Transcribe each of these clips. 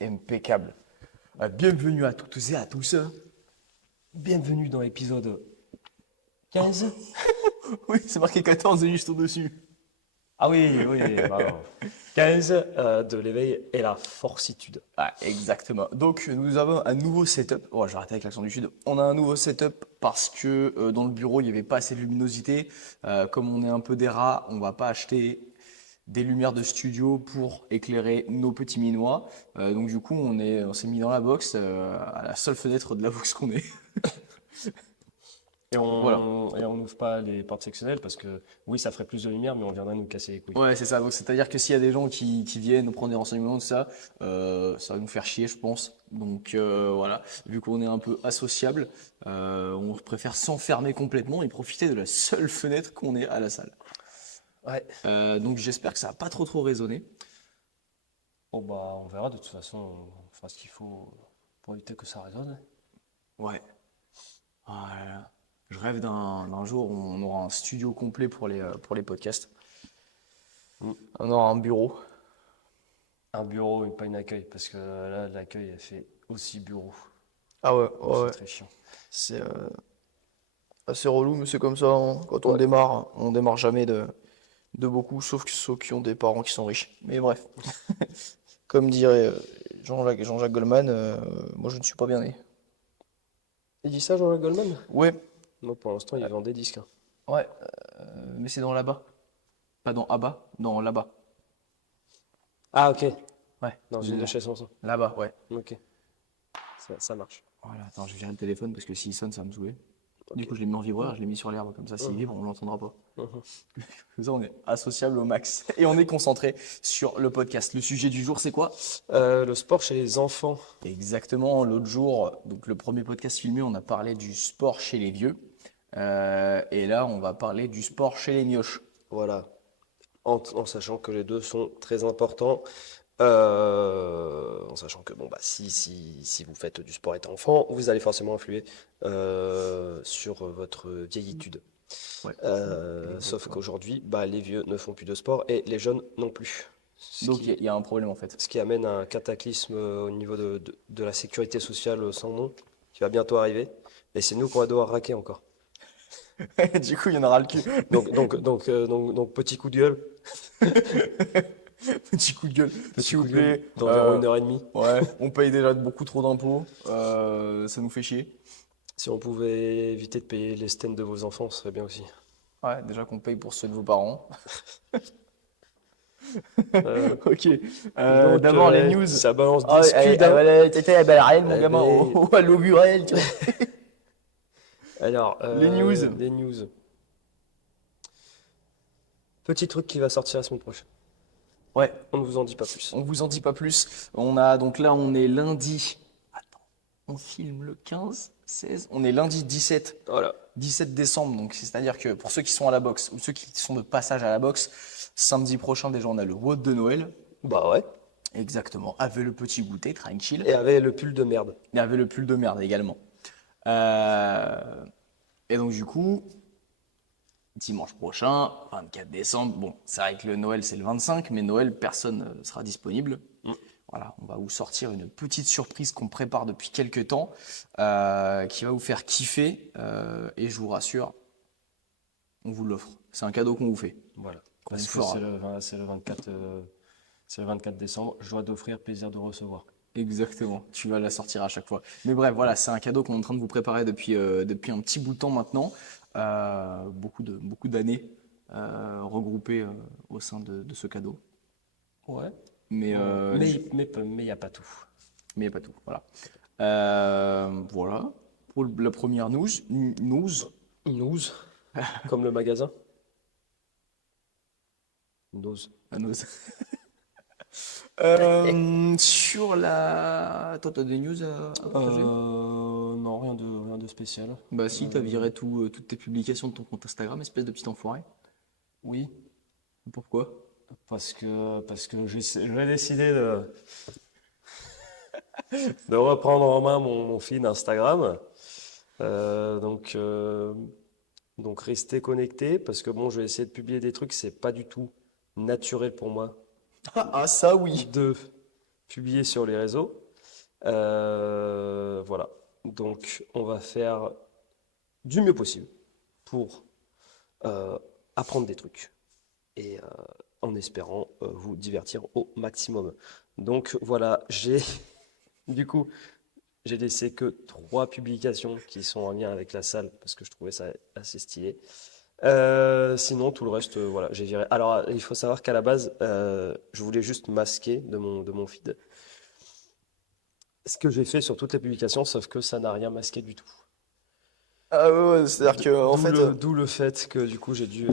impeccable. Bienvenue à toutes et à tous. Bienvenue dans l'épisode 15. Oui, c'est marqué 14 juste au-dessus. Ah oui, pardon. 15 de l'éveil et la fortitude. Ah, exactement. Donc, nous avons un nouveau setup. Oh, je vais arrêter avec l'accent du sud. On a un nouveau setup parce que dans le bureau, il n'y avait pas assez de luminosité. Comme on est un peu des rats, on va pas acheter des lumières de studio pour éclairer nos petits minois. Donc, du coup, on s'est mis dans la box, à la seule fenêtre de la box qu'on est. Et Voilà. on n'ouvre pas les portes sectionnelles parce que oui, ça ferait plus de lumière, mais on viendrait nous casser les couilles. Ouais, c'est ça. Donc, c'est-à-dire que s'il y a des gens qui viennent nous prendre des renseignements, tout ça, ça va nous faire chier, je pense. Donc, voilà. Vu qu'on est un peu associable, on préfère s'enfermer complètement et profiter de la seule fenêtre qu'on ait à la salle. Ouais. Donc, j'espère que ça va pas trop résonner. Bon bah on verra, de toute façon, on fera ce qu'il faut pour éviter que ça résonne. Ouais. Ah là là. Je rêve d'un jour où on aura un studio complet pour les podcasts. Mm. On aura un bureau. Un bureau et pas une accueil, parce que là, l'accueil, elle fait aussi bureau. Ah ouais, Donc c'est ouais. très chiant. C'est assez relou, mais c'est comme ça, hein. Quand Ouais. on démarre jamais de beaucoup, sauf ceux qui ont des parents qui sont riches. Mais bref, comme dirait Jean-Jacques Goldman, moi je ne suis pas bien né. Il dit ça, Jean-Jacques Goldman? Ouais, Moi, pour l'instant, il vend des disques, hein. ouais, mais c'est dans là-bas. Pas dans là-bas, dans là-bas. Ah, ok. Ouais, Dans une de chez Sanson. là-bas, ouais. Ok. Ça marche. Voilà, attends, je vais virer le téléphone parce que s'il sonne, ça va me saouler. Du Ok. coup, je l'ai mis en vibreur, je l'ai mis sur l'herbe, comme ça, s'il vibre, on l'entendra pas. Mhm. Comme ça, on est associable au max. Et on est concentré sur le podcast. Le sujet du jour, c'est quoi? Le sport chez les enfants. Exactement, l'autre jour, donc le premier podcast filmé, on a parlé du sport chez les vieux. Et là, on va parler du sport chez les mioches. Voilà. En sachant que les deux sont très importants. En sachant que bon bah si vous faites du sport étant enfant, vous allez forcément influer sur votre vieillitude. Ouais. Sauf Exactement. qu'aujourd'hui, bah, les vieux ne font plus de sport et les jeunes non plus. Donc, il y a un problème en fait. Ce qui amène à un cataclysme au niveau de la sécurité sociale sans nom qui va bientôt arriver. Et c'est nous qu'on va devoir raquer encore. Du coup, il y en aura le cul. Donc, petit coup de gueule, Petit coup de gueule, petit s'il coup vous de gueule plaît. d'environ 1 heure et demie. Ouais, on paye déjà beaucoup trop d'impôts. Ça nous fait chier. Si on pouvait éviter de payer les stènes de vos enfants, ce serait bien aussi. Ouais, déjà qu'on paye pour ceux de vos parents. Euh, Ok. Dis donc, D'abord, les ouais, news. ça balance Ah, 10 culs d'un. voilà, c'était la balarienne, mon Eh gamin, ben, à l'augurel, tu vois. alors, Les news. les news. Petit truc qui va sortir la semaine prochaine. Ouais, On ne vous en dit pas plus. on vous en dit pas plus. On a donc là, on est lundi. Attends, on filme le 15, 16. On est lundi 17, Voilà. 17 décembre. Donc c'est-à-dire que pour ceux qui sont à la boxe ou ceux qui sont de passage à la boxe, samedi prochain déjà on a le WOD de Noël. Bah ouais. Exactement. Avec le petit goûter tranquille. Et avec le pull de merde. Et avec le pull de merde également. Euh, Et donc du coup, dimanche prochain, 24 décembre, bon, c'est vrai que le Noël c'est le 25, mais Noël personne ne sera disponible. Mm. Voilà, on va vous sortir une petite surprise qu'on prépare depuis quelques temps, qui va vous faire kiffer, et je vous rassure, on vous l'offre. C'est un cadeau qu'on vous fait. Voilà. Qu'on Parce vous que fera. c'est le 24, c'est le 24 décembre. Je dois d'offrir plaisir de recevoir. Exactement, tu vas la sortir à chaque fois. Mais bref, voilà, c'est un cadeau qu'on est en train de vous préparer depuis un petit bout de temps maintenant. Beaucoup d'années regroupées au sein de ce cadeau. Ouais. Mais Mais il n'y a pas tout. il n'y a pas tout. Voilà. Voilà. Pour la première news. News. News. Comme le magasin. News. La news. Sur la. Toi, t'as des news à partager? Non, rien de spécial. Bah si, t'as viré toutes tes publications de ton compte Instagram, espèce de petit enfoiré. Oui, Pourquoi? parce que j'ai décidé de reprendre en main mon feed Instagram. Donc restez connectés parce que bon, je vais essayer de publier des trucs, c'est pas du tout naturel pour moi Ah, ça oui. de publier sur les réseaux. Voilà. Donc, on va faire du mieux possible pour apprendre des trucs et en espérant vous divertir au maximum. Donc, voilà, du coup, j'ai laissé que 3 publications qui sont en lien avec la salle parce que je trouvais ça assez stylé. Sinon, tout le reste, voilà, j'ai viré. Alors, il faut savoir qu'à la base, je voulais juste masquer de mon feed ce que j'ai fait sur toutes les publications, sauf que ça n'a rien masqué du tout. Ah ouais, c'est-à-dire que en D'où fait, le fait que du coup j'ai dû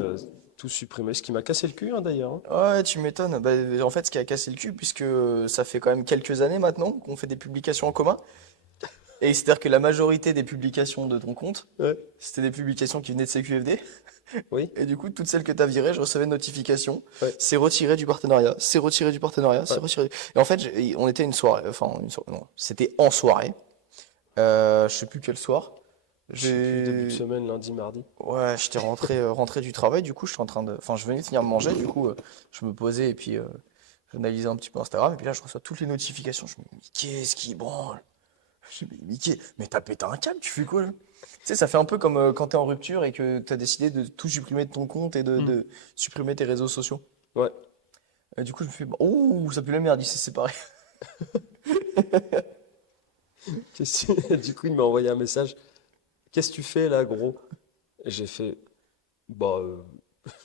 tout supprimer, ce qui m'a cassé le cul hein, d'ailleurs. Hein. ouais, tu m'étonnes. Bah, en fait, ce qui a cassé le cul, puisque ça fait quand même quelques années maintenant qu'on fait des publications en commun. Et c'est-à-dire que la majorité des publications de ton compte, Ouais. c'était des publications qui venaient de CQFD. Oui, Et du coup, toutes celles que tu as virées, je recevais une notification. ouais, C'est retiré du partenariat, c'est retiré du partenariat, c'est ouais. retiré. Et en fait, on était une soirée, enfin, non, c'était en soirée. Je sais plus quel soir. Je sais plus, début de J'ai, semaine, lundi, mardi. ouais, j'étais rentré du travail. Du coup, je suis en train de, enfin, je venais de finir de manger. Du coup, je me posais et puis j'analysais un petit peu Instagram. Et puis là, je reçois toutes les notifications. Je me dis, mais qu'est-ce qui branle? Je me dis, mais mais t'as pété un câble, tu fais quoi là? Tu sais, ça fait un peu comme quand t'es en rupture et que t'as décidé de tout supprimer de ton compte et Hmm. de supprimer tes réseaux sociaux. Ouais. Du coup, je me fais, bah, ouh, ça pue la merde, il s'est séparé. Du coup, il m'a envoyé un message. Qu'est-ce que tu fais là, gros? Et j'ai fait, bah,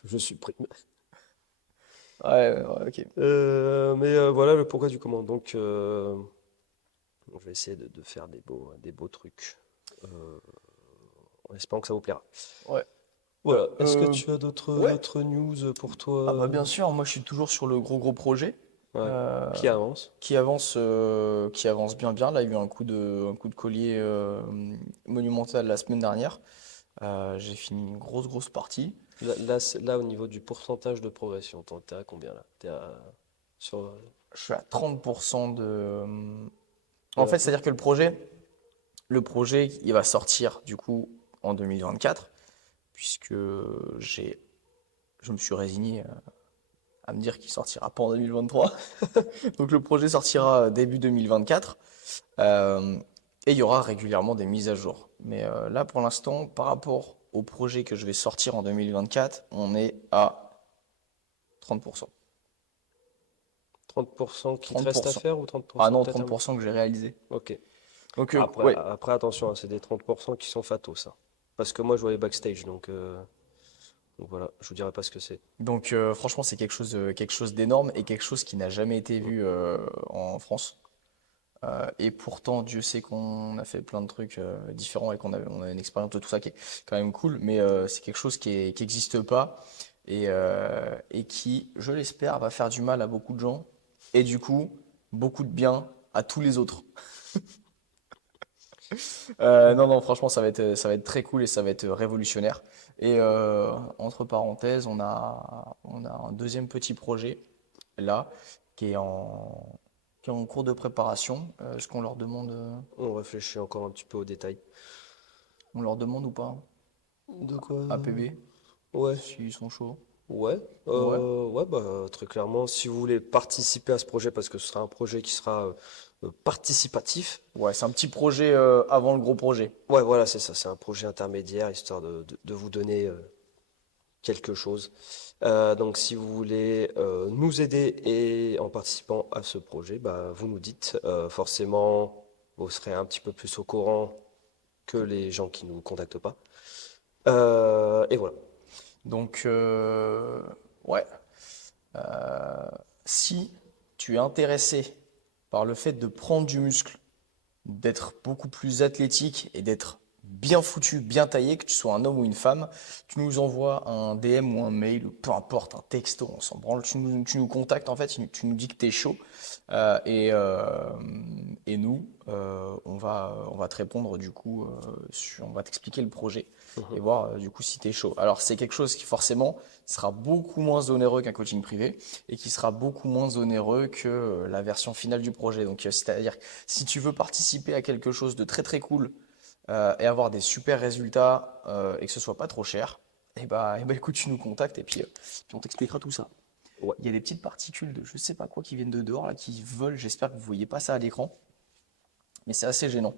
je supprime. Ouais, ouais, ok. Mais voilà le pourquoi du comment. Donc, je vais essayer de faire des beaux trucs. Euh, en espérant que ça vous plaira. Ouais. Voilà. Est-ce que Euh, tu as d'autres ouais. d'autres news pour Ah bah toi? bien sûr, moi je suis toujours sur le gros projet Ouais. euh, Qui avance? qui avance bien bien. Là, il y a eu un coup de collier monumental la semaine dernière. J'ai fini une grosse partie. Là, au niveau du pourcentage de progression, t'es à combien là? Sur Je suis à 30% de En la fait, fin? c'est-à-dire que le projet, il va sortir du coup en 2024, puisque j'ai, je me suis résigné à me dire qu'il sortira pas en 2023. Donc le projet sortira début 2024. euh, et il y aura régulièrement des mises à jour. Mais là, pour l'instant, par rapport au projet que je vais sortir en 2024, on est à 30%. 30% qui te reste à 30%. faire ou Ah 30% non, que t'as terminé? 30% que j'ai réalisé. Ok. Donc, Après, ouais. après attention, hein, c'est des 30% qui sont fatos, ça. Parce que moi, je vois les backstage, donc voilà, je vous dirai pas ce que c'est. Donc franchement, c'est quelque chose d'énorme et quelque chose qui n'a jamais été Mm. vu en France. Et pourtant, Dieu sait qu'on a fait plein de trucs différents et on a une expérience de tout ça qui est quand même cool, mais c'est quelque chose qui n'existe pas et qui, je l'espère, va faire du mal à beaucoup de gens et du coup, beaucoup de bien à tous les autres. Non, non, franchement, ça va être très cool et ça va être révolutionnaire. Et entre parenthèses, on a un deuxième petit projet là qui est qui est en cours de préparation. Est-ce qu'on leur demande, On réfléchit encore un petit peu aux détails. on leur demande ou pas? De quoi? APB, Ouais, s'ils sont chauds. ouais, Ouais. ouais, bah très clairement, si vous voulez participer à ce projet, parce que ce sera un projet qui sera participatif. Ouais, c'est un petit projet avant le gros projet. Ouais, voilà, c'est ça, c'est un projet intermédiaire, histoire de vous donner quelque chose. Donc, si vous voulez nous aider et en participant à ce projet, bah, vous nous dites. Forcément, vous serez un petit peu plus au courant que les gens qui ne nous contactent pas. Et voilà. Donc, ouais. Euh, Si tu es intéressé par le fait de prendre du muscle, d'être beaucoup plus athlétique et d'être bien foutu, bien taillé, que tu sois un homme ou une femme, tu nous envoies un DM ou un mail, peu importe, un texto, on s'en branle, tu nous contactes en fait, tu nous dis que tu es chaud euh, et, euh, et nous, on va te répondre du coup, on va t'expliquer le projet et Mhm. voir du coup si tu es chaud. Alors c'est quelque chose qui forcément sera beaucoup moins onéreux qu'un coaching privé et qui sera beaucoup moins onéreux que la version finale du projet. Donc c'est-à-dire si tu veux participer à quelque chose de très très cool et avoir des super résultats et que ce soit pas trop cher, et bah écoute, tu nous contactes et puis on t'expliquera tout ça. Ouais. Il y a des petites particules de je sais pas quoi qui viennent de dehors là, qui volent. J'espère que vous voyez pas ça à l'écran, mais c'est assez gênant.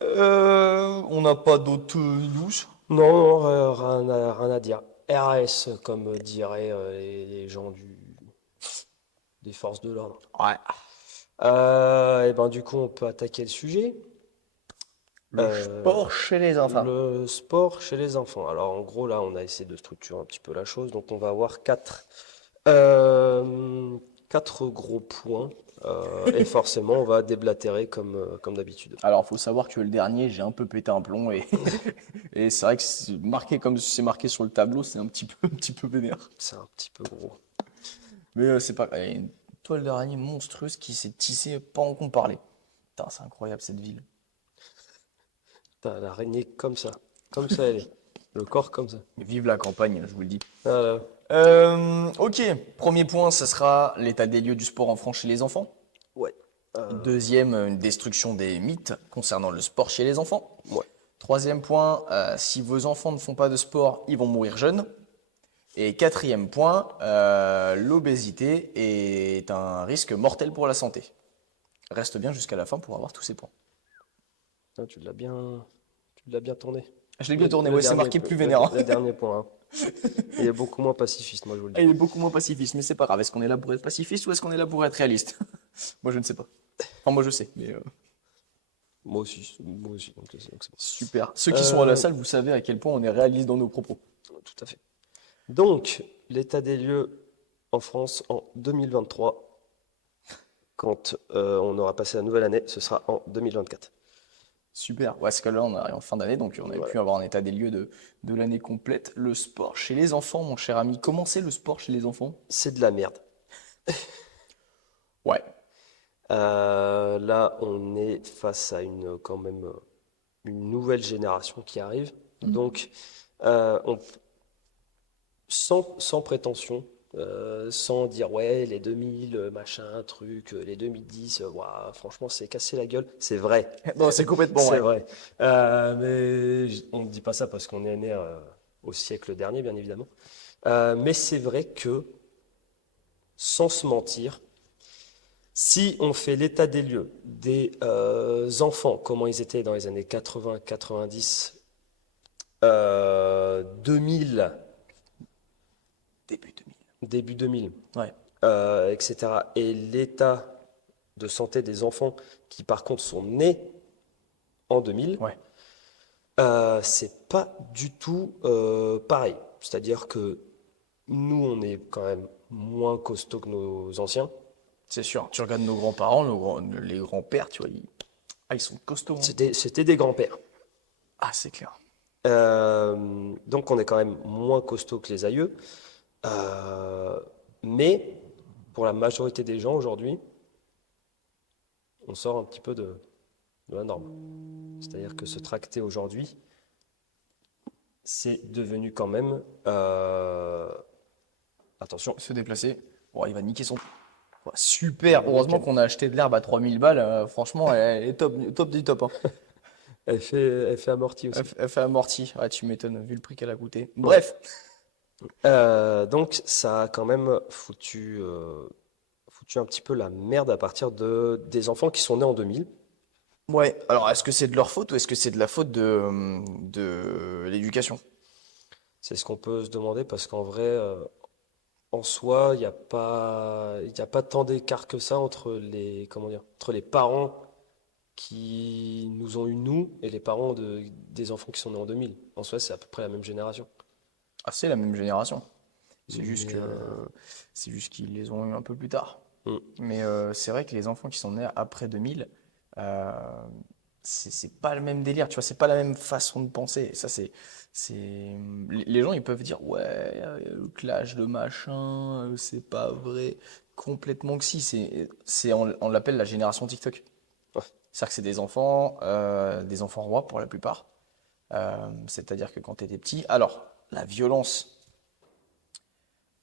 On n'a pas d'autres news. Non, non, rien à dire. RS, comme diraient les gens des forces de l'ordre. Ouais. Et ben du coup, on peut attaquer le sujet. Le Euh, sport chez les enfants. le sport chez les enfants. Alors en gros, là, on a essayé de structurer un petit peu la chose. Donc on va avoir euh, quatre gros points. Et forcément, on va déblatérer comme d'habitude. Alors, faut savoir que le dernier, j'ai un peu pété un plomb et, et c'est vrai que c'est marqué comme c'est marqué sur le tableau, c'est un petit peu vénère. C'est un petit peu gros. Mais c'est pas. Il y a une toile d'araignée monstrueuse qui s'est tissée pendant qu'on parlait. Putain, c'est incroyable cette ville. T'as l'araignée comme ça elle est. Le corps comme ça. Vive la campagne, je vous le dis. Euh, Ok, premier point, ce sera l'état des lieux du sport en France chez les enfants. ouais. Euh, Deuxième, une destruction des mythes concernant le sport chez les enfants. ouais. Troisième point, si vos enfants ne font pas de sport, ils vont mourir jeunes. Et quatrième point, l'obésité est un risque mortel pour la santé. Reste bien jusqu'à la fin pour avoir tous ces points. Ah, tu l'as bien tourné. Je l'ai bien tourné, ouais, c'est marqué plus vénère. Le dernier point, hein. Il est beaucoup moins pacifiste, moi je vous le Ah, dis. il est beaucoup moins pacifiste, mais c'est pas grave. Est-ce qu'on est là pour être pacifiste ou est-ce qu'on est là pour être réaliste? Moi, je ne sais pas. Enfin, moi, je sais, mais Moi aussi, donc c'est bon. super. Ceux qui sont à la Euh, salle, vous savez à quel point on est réaliste dans nos propos. Tout à fait. Donc, l'état des lieux en France en 2023, quand on aura passé la nouvelle année, ce sera en 2024. Super. Ouais, parce que là, on arrive en fin d'année, donc on a Voilà. pu avoir un état des lieux de l'année complète. Le sport chez les enfants, mon cher ami. Comment c'est le sport chez les enfants? C'est de la merde. Ouais. Là, on est face à quand même une nouvelle génération qui arrive. Donc, on sans prétention, sans dire ouais, les 2000, machin, truc, les 2010, ouah, franchement, c'est cassé la gueule. C'est vrai, Non, c'est complètement c'est vrai. vrai. On ne dit pas ça parce qu'on est né au siècle dernier, bien évidemment. Mais c'est vrai que, sans se mentir, si on fait l'état des lieux des enfants, comment ils étaient dans les années 80, 90, 2000, Début 2000. début 2000, Ouais. etc. Et l'état de santé des enfants qui par contre sont nés en 2000, Ouais. c'est pas du tout pareil. C'est-à-dire que nous, on est quand même moins costaud que nos anciens. C'est sûr. Tu regardes nos grands-parents, les grands-pères, tu vois, ils sont costauds, hein. C'était des grands-pères. Ah, c'est clair. Donc on est quand même moins costaud que les aïeux. Euh, mais pour la majorité des gens aujourd'hui, on sort un petit peu de la norme. C'est-à-dire que se tracter aujourd'hui, c'est devenu quand même... attention, Se déplacer. Oh, il va niquer son. Oh, super. Heureusement nickel. qu'on a acheté de l'herbe à 3000 balles. Franchement, elle est top, top du top, hein. Elle fait amorti aussi. Elle fait amorti. Ah, tu m'étonnes, vu le prix qu'elle a coûté. Bref. Donc ça a quand même foutu un petit peu la merde à partir des enfants qui sont nés en 2000. Ouais. Alors, est-ce que c'est de leur faute ou est-ce que c'est de la faute de l'éducation? C'est ce qu'on peut se demander parce qu'en vrai, en soi, il y a pas tant d'écart que ça entre comment dire, entre les parents qui nous ont eu nous et les parents des enfants qui sont nés en 2000. En soi, c'est à peu près la même génération. Ah, c'est la même génération. C'est juste Mais, que c'est juste qu'ils les ont eu un peu plus tard. mm, Mais c'est vrai que les enfants qui sont nés après 2000, euh, c'est pas le même délire, tu vois, c'est pas la même façon de penser. Ça, les gens, ils peuvent dire, ouais, le clash de machin, c'est pas vrai. Complètement que si, on l'appelle la génération TikTok. ouais. C'est-à-dire que c'est des enfants rois pour la plupart. C'est-à-dire que quand tu étais petit, alors, la violence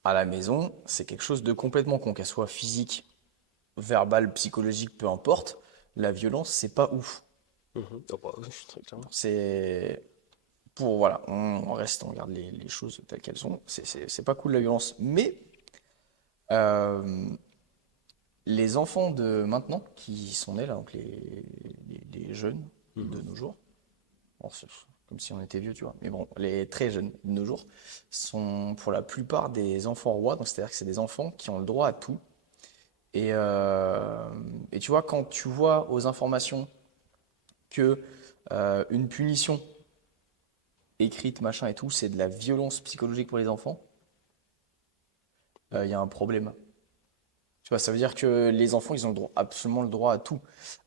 à la maison, c'est quelque chose de complètement con, qu'elle soit physique, verbale, psychologique, peu importe. La violence, c'est pas ouf. Mhm. Oh, bah, oui, très clairement. C'est voilà, on reste, on regarde les choses telles qu'elles sont. C'est pas cool la violence, mais Euh, les enfants de maintenant qui sont nés là, donc les jeunes de Mhm. nos jours, bon, c'est comme si on était vieux, tu vois, mais bon, les très jeunes de nos jours sont pour la plupart des enfants rois, donc c'est-à-dire que c'est des enfants qui ont le droit à tout. Et, euh, et tu vois, quand tu vois aux informations que une punition écrite, machin et tout, c'est de la violence psychologique pour les enfants, il y a un problème. Tu vois, ça veut dire que les enfants, ils ont absolument le droit à tout.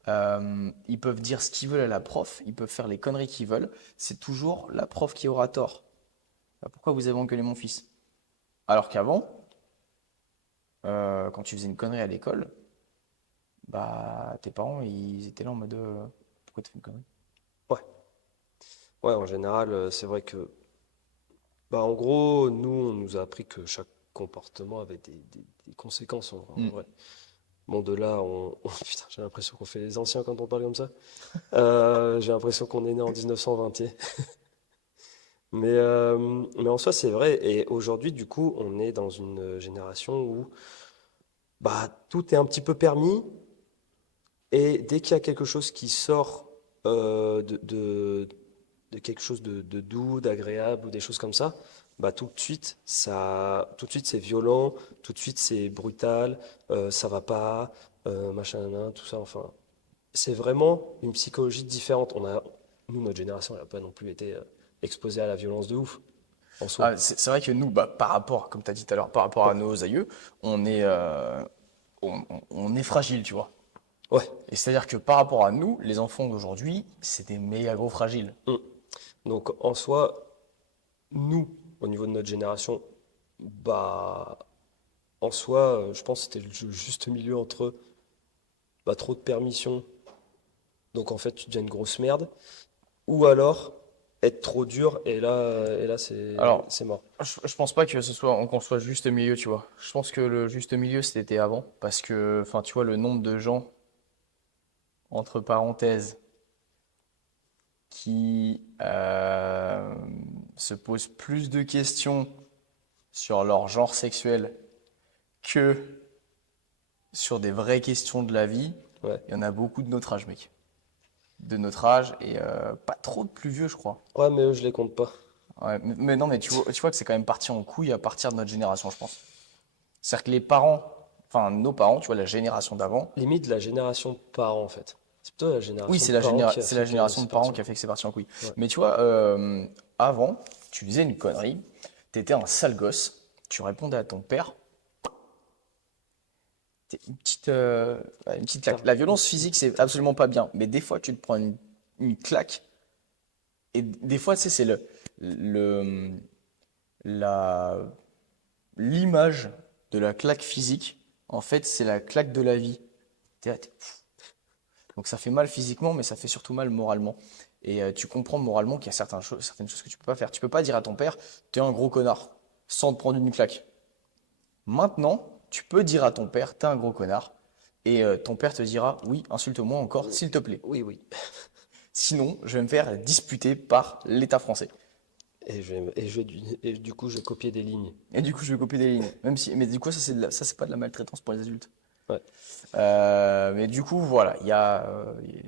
Ils peuvent dire ce qu'ils veulent à la prof, ils peuvent faire les conneries qu'ils veulent. C'est toujours la prof qui aura tort. Bah, pourquoi vous avez engueulé mon fils? Alors qu'avant, quand tu faisais une connerie à l'école, bah tes parents, ils étaient là en mode pourquoi tu fais une connerie? Ouais. Ouais, en général, c'est vrai que, bah, en gros, nous, on nous a appris que chaque comportement avait des conséquences en Mm. vrai. Bon, de là, putain, j'ai l'impression qu'on fait les anciens quand on parle comme ça. J'ai l'impression qu'on est né en 1920. Mais en soi, c'est vrai. Et aujourd'hui, du coup, on est dans une génération où bah, tout est un petit peu permis. Et dès qu'il y a quelque chose qui sort de quelque chose de doux, d'agréable ou des choses comme ça, bah, tout de suite c'est violent, tout de suite c'est brutal, ça va pas, machin, nan, tout ça. Enfin, c'est vraiment une psychologie différente. Nous, notre génération, elle n'a pas non plus été exposée à la violence de ouf en soi. Ah, c'est vrai que nous, bah, par rapport, comme tu as dit tout à l'heure, par rapport Ouais, à nos aïeux, on est fragile, tu vois. ouais. Et c'est-à-dire que par rapport à nous, les enfants d'aujourd'hui, c'est des méga gros fragiles. Mm. Donc en soi, nous, au niveau de notre génération, bah, en soi, je pense que c'était le juste milieu entre bah, trop de permissions, donc en fait tu deviens une grosse merde, ou alors être trop dur, et là Alors, c'est mort. je pense pas que ce soit qu'on soit juste milieu, tu vois. Je pense que le juste milieu, c'était avant. Parce que, enfin, tu vois, le nombre de gens, entre parenthèses, qui se posent plus de questions sur leur genre sexuel que sur des vraies questions de la vie, Ouais. il y en a beaucoup de notre âge, mec. De notre âge et pas trop de plus vieux, je crois. Ouais, mais eux, je les compte pas. Ouais, mais non, mais tu vois que c'est quand même parti en couille à partir de notre génération, je pense. C'est-à-dire que les parents, enfin nos parents, tu vois, la génération d'avant, Limite la génération de parents, en fait. C'est plutôt la oui, génération de parents qui a c'est fait la que génération de c'est parents parti qui a en fait couille. que c'est parti en couille. Ouais. Mais tu vois, avant, tu faisais une connerie, t'étais un sale gosse, tu répondais à ton père, ouais, une petite claque. Putain, La violence physique, c'est putain. absolument pas bien, mais des fois, tu te prends une claque, et des fois, tu sais, c'est le, la, l'image de la claque physique, en fait, c'est la claque de la vie. T'es là, donc ça fait mal physiquement, mais ça fait surtout mal moralement. Et tu comprends moralement qu'il y a certaines choses que tu peux pas faire. Tu peux pas dire à ton père, t'es un gros connard, sans te prendre une claque. Maintenant, tu peux dire à ton père, t'es un gros connard, et ton père te dira, oui, insulte-moi encore, s'il te plaît. Oui, oui. Sinon, je vais me faire disputer par l'État français. Et du coup, je copiais des lignes. Et du coup, je vais copier des lignes. Même si, mais du coup, ça, c'est pas de la maltraitance pour les adultes. Ouais. Mais du coup, voilà,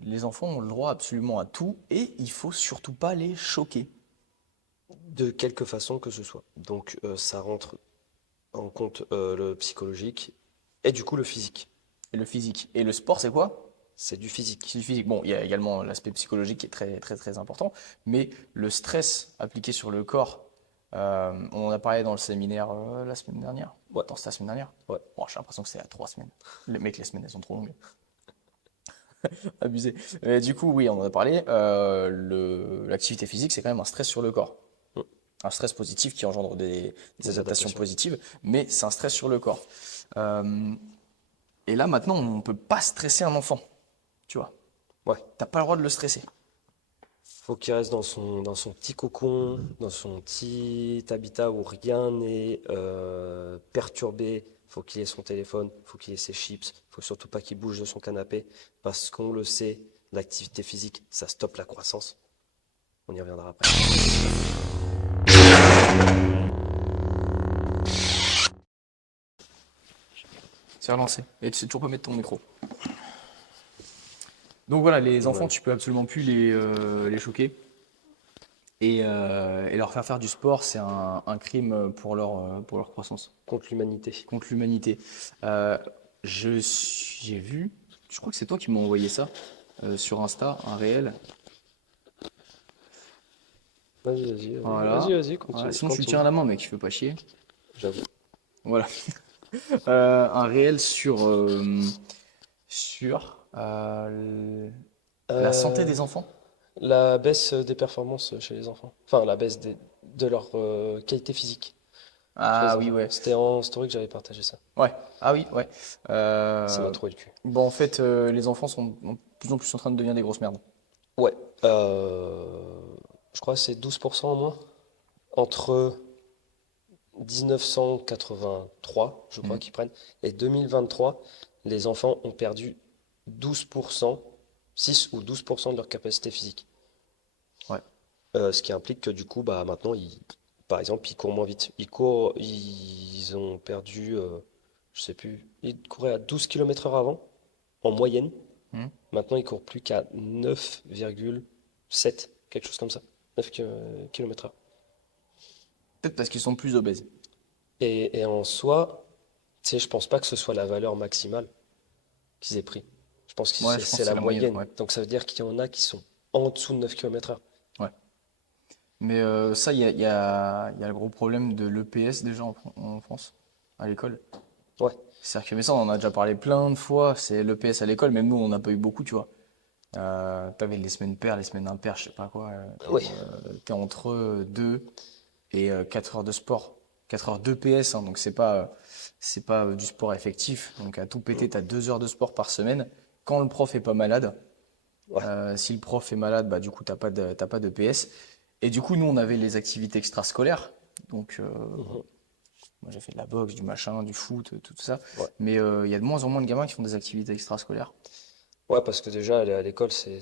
les enfants ont le droit absolument à tout et il faut surtout pas les choquer. De quelque façon que ce soit. Donc, ça rentre en compte le psychologique et du coup le physique. Et le physique. Et le sport, c'est quoi? C'est du physique. C'est du physique. Bon, il y a également l'aspect psychologique qui est très, très, très important, mais le stress appliqué sur le corps, on en a parlé dans le séminaire la semaine dernière. Ouais, Attends, c'était la semaine dernière? ouais. Bon, j'ai l'impression que c'est à 3 semaines. Les mecs, les semaines, elles sont trop longues. Abusé. Mais du coup, oui, on en a parlé. L'activité physique, c'est quand même un stress sur le corps. Mm. Un stress positif qui engendre des Des adaptations adaptations. positives, mais c'est un stress sur le corps. Euh, et là, maintenant, on ne peut pas stresser un enfant. Tu vois, Ouais. t'as pas le droit de le stresser. Faut qu'il reste dans son petit cocon, dans son petit habitat où rien n'est perturbé. Faut qu'il ait son téléphone, faut qu'il ait ses chips, faut surtout pas qu'il bouge de son canapé parce qu'on le sait, l'activité physique, ça stoppe la croissance. On y reviendra après. C'est relancé. Et tu sais toujours pas mettre ton micro. Donc voilà, les enfants, Ouais. tu peux absolument plus les choquer. Et leur faire du sport, c'est un crime pour leur croissance, Contre l'humanité. contre l'humanité. Euh, j'ai vu, je crois que c'est toi qui m'as envoyé ça sur Insta, un réel. Vas-y, Voilà. vas-y, Voilà. continue, Sinon, tu le tiens continue. à la main, mec, il fait pas chier. J'avoue. Voilà. Un réel sur la santé Euh, des enfants. la baisse des performances chez les enfants. Enfin, la baisse de leur qualité physique chez les Ah oui, enfants. ouais. C'était en story que j'avais partagé ça. Ouais. Ah oui, ouais. Ça m'a Euh, trouvé le cul. bon, en fait, les enfants sont de plus en plus en train de devenir des grosses merdes. Ouais. Je crois que c'est 12% en moins. Entre 1983, je crois Mm. qu'ils prennent, et 2023, les enfants ont perdu 12%, 6 ou 12% de leur capacité physique. Ouais. Ce qui implique que du coup, bah, maintenant, par exemple, ils courent moins vite. Ils ont perdu, je sais plus, ils couraient à 12 km/h avant, en moyenne. Mm. Maintenant, ils courent plus qu'à 9,7, quelque chose comme ça. 9 km/h. Peut-être parce qu'ils sont plus obèses. Et en soi, tu sais, je pense pas que ce soit la valeur maximale qu'ils aient pris. Je pense que Ouais, je pense c'est que c'est la la moyenne. moyenne. Ouais. Donc ça veut dire qu'il y en a qui sont en dessous de 9 km/h. Ouais. Mais ça, il y a le gros problème de l'EPS déjà en France, à l'école. Ouais, C'est-à-dire que, mais ça, on en a déjà parlé plein de fois. C'est l'EPS à l'école, même nous, on n'a pas eu beaucoup, tu vois. T'avais les semaines paires, les semaines impaires, je sais pas quoi. oui, T'es entre 2 et 4 heures de sport. 4 heures d'EPS, hein, donc c'est pas du sport effectif. Donc à tout péter, t'as 2 heures de sport par semaine. Quand le prof est pas malade, ouais. si le prof est malade, bah du coup t'as pas d'EPS. Et du coup, nous on avait les activités extrascolaires. Donc Mhm. moi j'ai fait de la boxe, du machin, du foot, tout ça. Ouais. Mais il y a de moins en moins de gamins qui font des activités extrascolaires. Ouais, parce que déjà, aller à l'école, c'est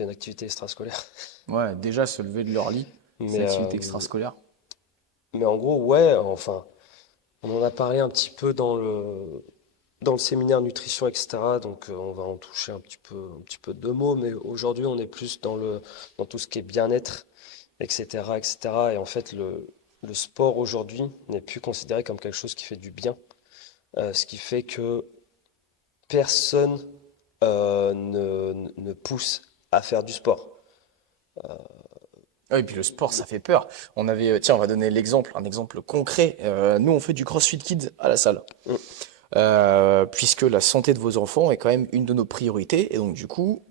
une activité extrascolaire. Ouais, déjà se lever de leur lit, c'est Mais, une euh, activité extrascolaire. mais en gros, ouais, enfin, on en a parlé un petit peu dans le séminaire nutrition, etc. Donc, on va en toucher un petit peu deux mots, mais aujourd'hui, on est plus dans tout ce qui est bien-être, etc., etc. Et en fait, le sport aujourd'hui n'est plus considéré comme quelque chose qui fait du bien, ce qui fait que personne ne pousse à faire du sport. Ah oui, puis le sport, ça fait peur. On avait, tiens, on va donner l'exemple, un exemple concret. Nous, on fait du CrossFit Kids à la salle. Mm. Puisque la santé de vos enfants est quand même une de nos priorités. Et donc, du coup,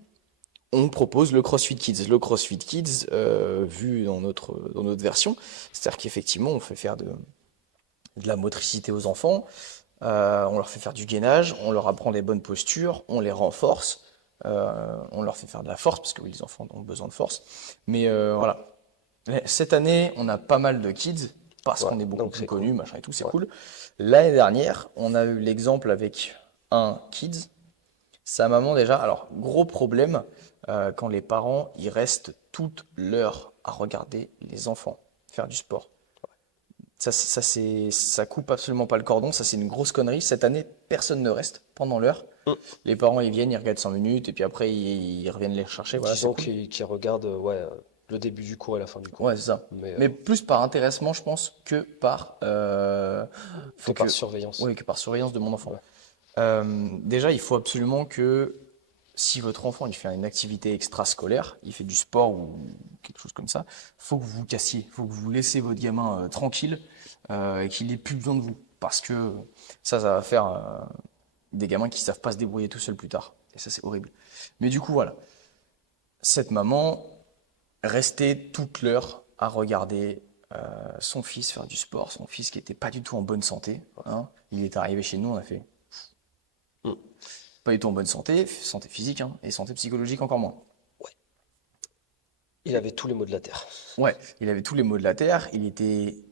on propose le CrossFit Kids. Le CrossFit Kids, vu dans notre version, c'est-à-dire qu'effectivement, on fait faire de la motricité aux enfants, on leur fait faire du gainage, on leur apprend les bonnes postures, on les renforce, on leur fait faire de la force, parce que oui, les enfants ont besoin de force. Mais voilà. Cette année, on a pas mal de kids, parce Ouais, qu'on est beaucoup donc plus c'est cool. connus, machin et tout, c'est Ouais. cool. L'année dernière, on a eu l'exemple avec un kids. Sa maman déjà, alors gros problème, quand les parents, ils restent toute l'heure à regarder les enfants faire du sport. Ça coupe absolument pas le cordon, ça c'est une grosse connerie. Cette année, personne ne reste pendant l'heure. Mm. Les parents, ils viennent, ils regardent 5 minutes, et puis après, ils reviennent les chercher, voilà, c'est Disons cool. qu'ils regardent ouais, le début du cours et la fin du cours. Ouais, c'est ça. Mais Mais plus par intéressement, je pense, que faut par que, surveillance. ouais, que par surveillance de mon enfant. Ouais. Déjà, il faut absolument que si votre enfant il fait une activité extrascolaire, il fait du sport ou quelque chose comme ça, faut que vous vous cassiez, faut que vous laissez votre gamin tranquille et qu'il ait plus besoin de vous, parce que ça va faire des gamins qui savent pas se débrouiller tout seuls plus tard. Et ça, c'est horrible. Mais du coup, voilà, cette maman restait toute l'heure à regarder son fils faire du sport, son fils qui était pas du tout en bonne santé, hein. Il est arrivé chez nous, on a fait Mm. pas du tout en bonne santé, santé physique, hein, et santé psychologique encore moins. Ouais. Il avait tous les maux de la terre. Ouais, il avait tous les maux de la terre, il était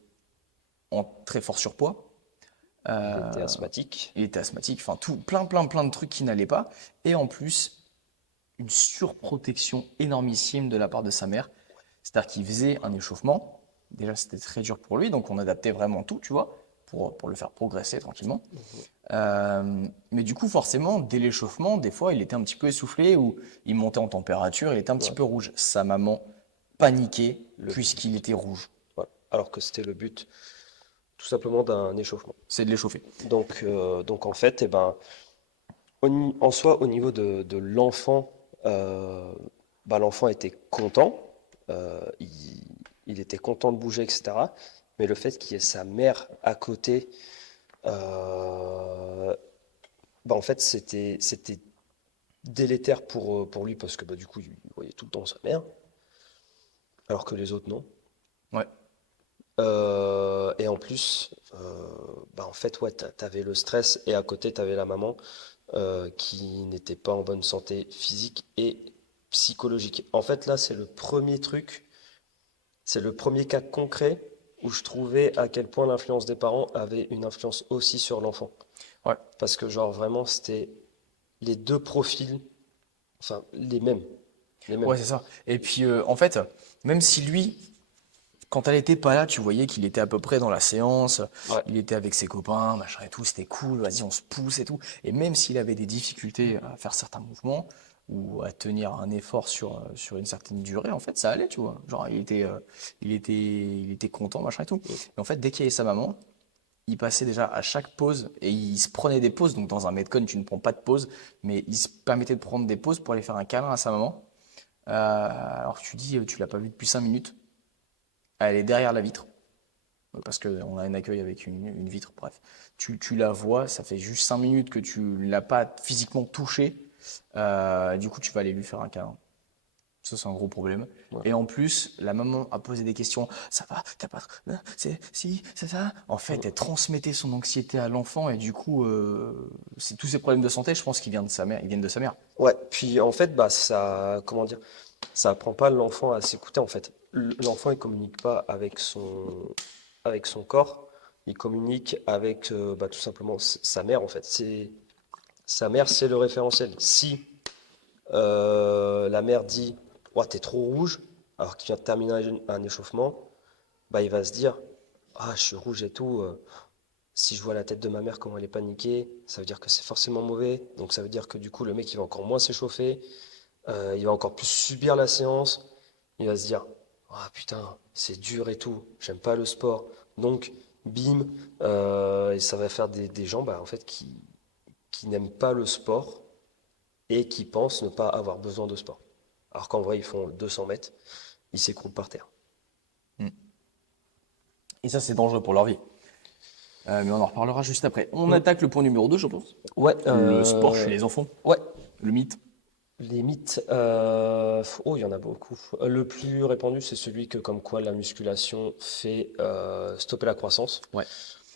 en très fort surpoids, Il euh, était asthmatique. il était asthmatique, enfin tout, plein de trucs qui n'allaient pas, et en plus une surprotection énormissime de la part de sa mère. C'est-à-dire qu'il faisait un échauffement, déjà c'était très dur pour lui, donc on adaptait vraiment tout, tu vois, pour le faire progresser tranquillement. Mais du coup, forcément, dès l'échauffement, des fois, il était un petit peu essoufflé ou il montait en température, il était un petit Ouais. peu rouge. Sa maman paniquait Le puisqu'il était rouge. Voilà. Alors que c'était le but tout simplement d'un échauffement. C'est de l'échauffer. Donc en fait, eh ben, en soi, au niveau de l'enfant, l'enfant était content, il était content de bouger, etc. Mais le fait qu'il y ait sa mère à côté, euh, en fait, c'était délétère pour lui parce que du coup, il voyait tout le temps sa mère, alors que les autres non. Ouais. Et en plus, en fait, ouais, t'avais le stress et à côté, t'avais la maman qui n'était pas en bonne santé physique et psychologique. En fait, là, c'est le premier cas concret où je trouvais à quel point l'influence des parents avait une influence aussi sur l'enfant. Ouais. Parce que, genre, vraiment, c'était les deux profils, enfin, les mêmes. Les mêmes. Ouais, c'est ça. Et puis, en fait, même si lui, quand elle était pas là, tu voyais qu'il était à peu près dans la séance, Ouais. il était avec ses copains, machin et tout, c'était cool, vas-y, on se pousse et tout. Et même s'il avait des difficultés à faire certains mouvements ou à tenir un effort sur une certaine durée, en fait, ça allait, tu vois. Genre, il était content, machin et tout. Et en fait, dès qu'il y avait sa maman, il passait déjà à chaque pause et il se prenait des pauses. Donc, dans un Metcon, tu ne prends pas de pause, mais il se permettait de prendre des pauses pour aller faire un câlin à sa maman. Alors que tu dis, tu l'as pas vu depuis 5 minutes. Elle est derrière la vitre, parce qu'on a un accueil avec une vitre, bref. Tu la vois, ça fait juste 5 minutes que tu ne l'as pas physiquement touchée. Du coup, tu vas aller lui faire un câlin. Ça, c'est un gros problème. Ouais. Et en plus, la maman a posé des questions. Ça va, t'as pas. C'est ça. En fait, elle transmettait son anxiété à l'enfant et du coup, tous ces problèmes de santé, je pense qu'ils viennent de sa mère. Ils viennent de sa mère. Ouais, puis en fait, ça, comment dire, ça apprend pas l'enfant à s'écouter en fait. L'enfant, il communique pas avec son corps, il communique avec tout simplement sa mère en fait. Sa mère, c'est le référentiel. Si la mère dit, ouais, t'es trop rouge, alors qu'il vient de terminer un échauffement, il va se dire, ah, je suis rouge et tout. Si je vois la tête de ma mère, comment elle est paniquée, ça veut dire que c'est forcément mauvais. Donc ça veut dire que du coup, le mec, il va encore moins s'échauffer. Il va encore plus subir la séance. Il va se dire, ah putain, c'est dur et tout, j'aime pas le sport. Donc, bim, et ça va faire des gens en fait, qui n'aiment pas le sport et qui pensent ne pas avoir besoin de sport. Alors qu'en vrai, ils font 200 mètres, ils s'écroulent par terre. Et ça, c'est dangereux pour leur vie. Mais on en reparlera juste après. On attaque le point numéro 2, je pense. Ouais, Le sport chez les enfants. ouais, Le mythe. les mythes, il y en a beaucoup. Le plus répandu, c'est celui que, comme quoi, la musculation fait stopper la croissance. Ouais.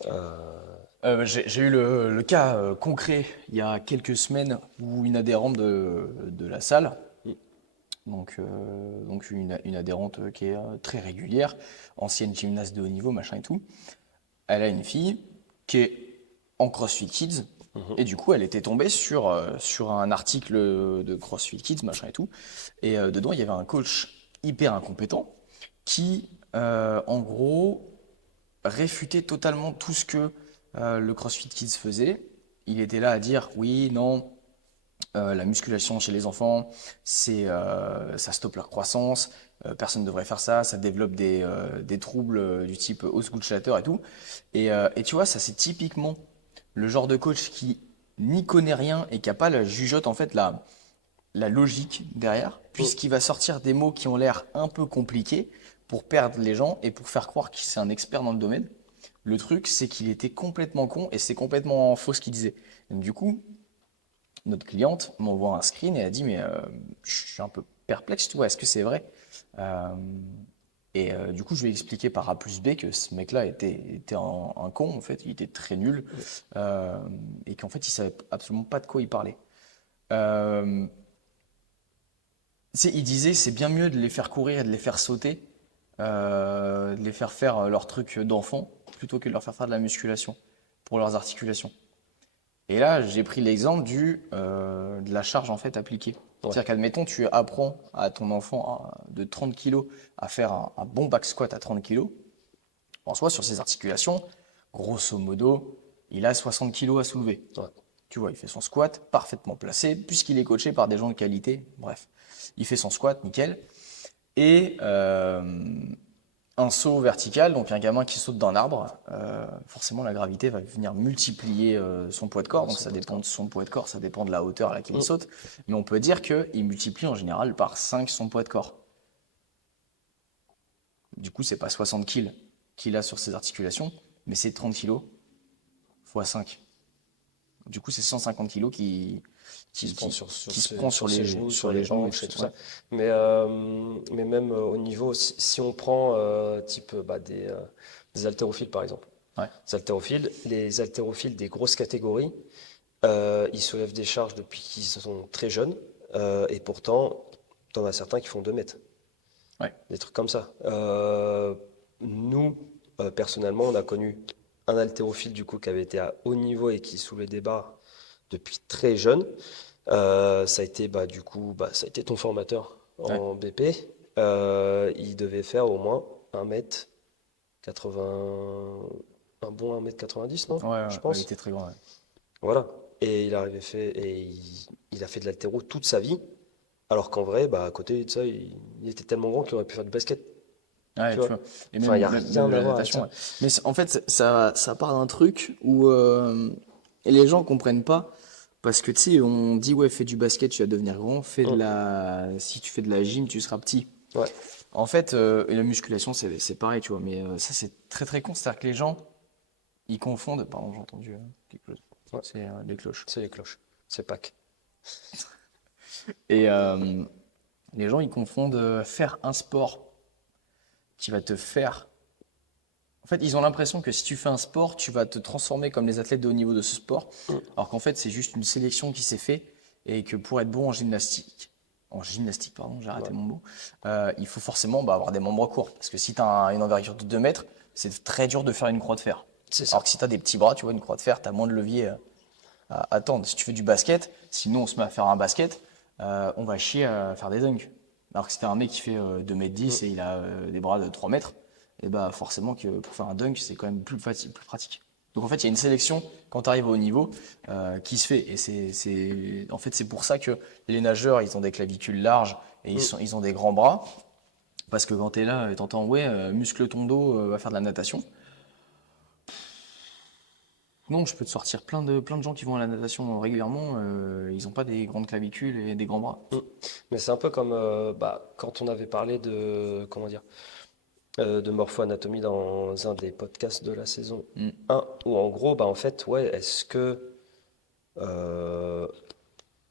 Euh, J'ai eu le cas concret il y a quelques semaines où une adhérente de la salle, donc une adhérente qui est très régulière, ancienne gymnaste de haut niveau, machin et tout, elle a une fille qui est en CrossFit Kids. Et du coup, elle était tombée sur un article de CrossFit Kids, machin et tout. Et dedans, il y avait un coach hyper incompétent qui, en gros, réfutait totalement tout ce que le CrossFit Kids faisait. Il était là à dire oui, non, la musculation chez les enfants, ça stoppe leur croissance, personne ne devrait faire ça, ça développe des troubles du type Osgood-Schlatter et tout. Et tu vois, ça c'est typiquement le genre de coach qui n'y connaît rien et qui n'a pas la jugeote, en fait, la logique derrière, puisqu'il va sortir des mots qui ont l'air un peu compliqués pour perdre les gens et pour faire croire qu'il c'est un expert dans le domaine. Le truc, c'est qu'il était complètement con et c'est complètement faux ce qu'il disait. Donc, du coup, notre cliente m'envoie un screen et elle dit mais je suis un peu perplexe, tu vois, est-ce que c'est vrai? Euh, du coup, je lui ai expliqué par A plus B que ce mec-là était un con, en fait, il était très nul euh, et qu'en fait, il savait absolument pas de quoi il parlait. Euh, il disait c'est bien mieux de les faire courir et de les faire sauter, de les faire faire leur truc d'enfant plutôt que de leur faire faire de la musculation pour leurs articulations. Et là, j'ai pris l'exemple de la charge en fait appliquée. Ouais. C'est-à-dire qu'admettons, tu apprends à ton enfant de 30 kilos à faire un bon back squat à 30 kilos. En soi, sur ses articulations, grosso modo, il a 60 kilos à soulever. Ouais. Tu vois, il fait son squat parfaitement placé, puisqu'il est coaché par des gens de qualité. Bref, il fait son squat, nickel. Et un saut vertical, donc un gamin qui saute d'un arbre, forcément la gravité va venir multiplier son poids de corps, donc ça dépend de son poids de corps, ça dépend de la hauteur à laquelle il saute, mais on peut dire qu'il multiplie en général par 5 son poids de corps. Du coup, c'est pas 60 kg qu'il a sur ses articulations, mais c'est 30 kg fois 5. Du coup, c'est 150 kg Qui se prend qui se prend sur ses les genoux, sur sur les genoux et hanches et tout ouais. ça. Mais même au niveau, si on prend type des haltérophiles par exemple. Ouais. Les haltérophiles des grosses catégories, ils soulèvent des charges depuis qu'ils sont très jeunes, et pourtant, t'en as certains qui font 2 mètres. Ouais. Des trucs comme ça. Nous, personnellement, on a connu un haltérophile du coup qui avait été à haut niveau et qui soulevait des barres depuis très jeune. Ça a été ça a été ton formateur Ouais. en BP. Il devait faire au moins 1 m 80, un bon 1 m 90, non? Ouais, Je il pense. était très grand. Ouais. Voilà. Et il a fait de l'haltéro toute sa vie. Alors qu'en vrai, à côté de ça, il était tellement grand qu'il aurait pu faire du basket. Ouais, Tu tu vois? vois. Et Enfin, il n'y a même rien de à la voir avec natation. ça. Ouais. Mais en fait, ça part d'un truc où et les gens comprennent pas. Parce que tu sais, on dit, ouais, fais du basket, tu vas devenir grand. Si tu fais de la gym, tu seras petit. Ouais. En fait, et la musculation, c'est pareil, tu vois. Mais ça, c'est très très con. C'est-à-dire que les gens, ils confondent. Pardon, j'ai entendu quelque chose. Ouais. C'est les cloches. C'est les cloches. C'est Pâques. Et les gens, ils confondent faire un sport qui va te faire. En fait, ils ont l'impression que si tu fais un sport, tu vas te transformer comme les athlètes de haut niveau de ce sport, alors qu'en fait, c'est juste une sélection qui s'est faite et que pour être bon en gymnastique, pardon, j'ai raté Ouais. mon mot, il faut forcément avoir des membres courts. Parce que si tu as une envergure de 2 mètres, c'est très dur de faire une croix de fer. C'est ça. Alors que si tu as des petits bras, tu vois, une croix de fer, tu as moins de levier à attendre. Si tu fais du basket, sinon on se met à faire un basket, on va chier à faire des dunks. Alors que si t'as un mec qui fait 2 m 10 et il a des bras de 3 mètres, et bah forcément que pour faire un dunk, c'est quand même plus facile, plus pratique. Donc en fait, il y a une sélection quand tu arrives au haut niveau qui se fait. Et en fait, c'est pour ça que les nageurs, ils ont des clavicules larges et ils ont des grands bras. Parce que quand tu es là et t'entends, ouais, muscle ton dos, va faire de la natation. Non, je peux te sortir plein de gens qui vont à la natation régulièrement, ils n'ont pas des grandes clavicules et des grands bras. Mm. Mais c'est un peu comme quand on avait parlé de, comment dire, de morpho-anatomie dans un des podcasts de la saison Mm. 1, où en gros, en fait, ouais, euh,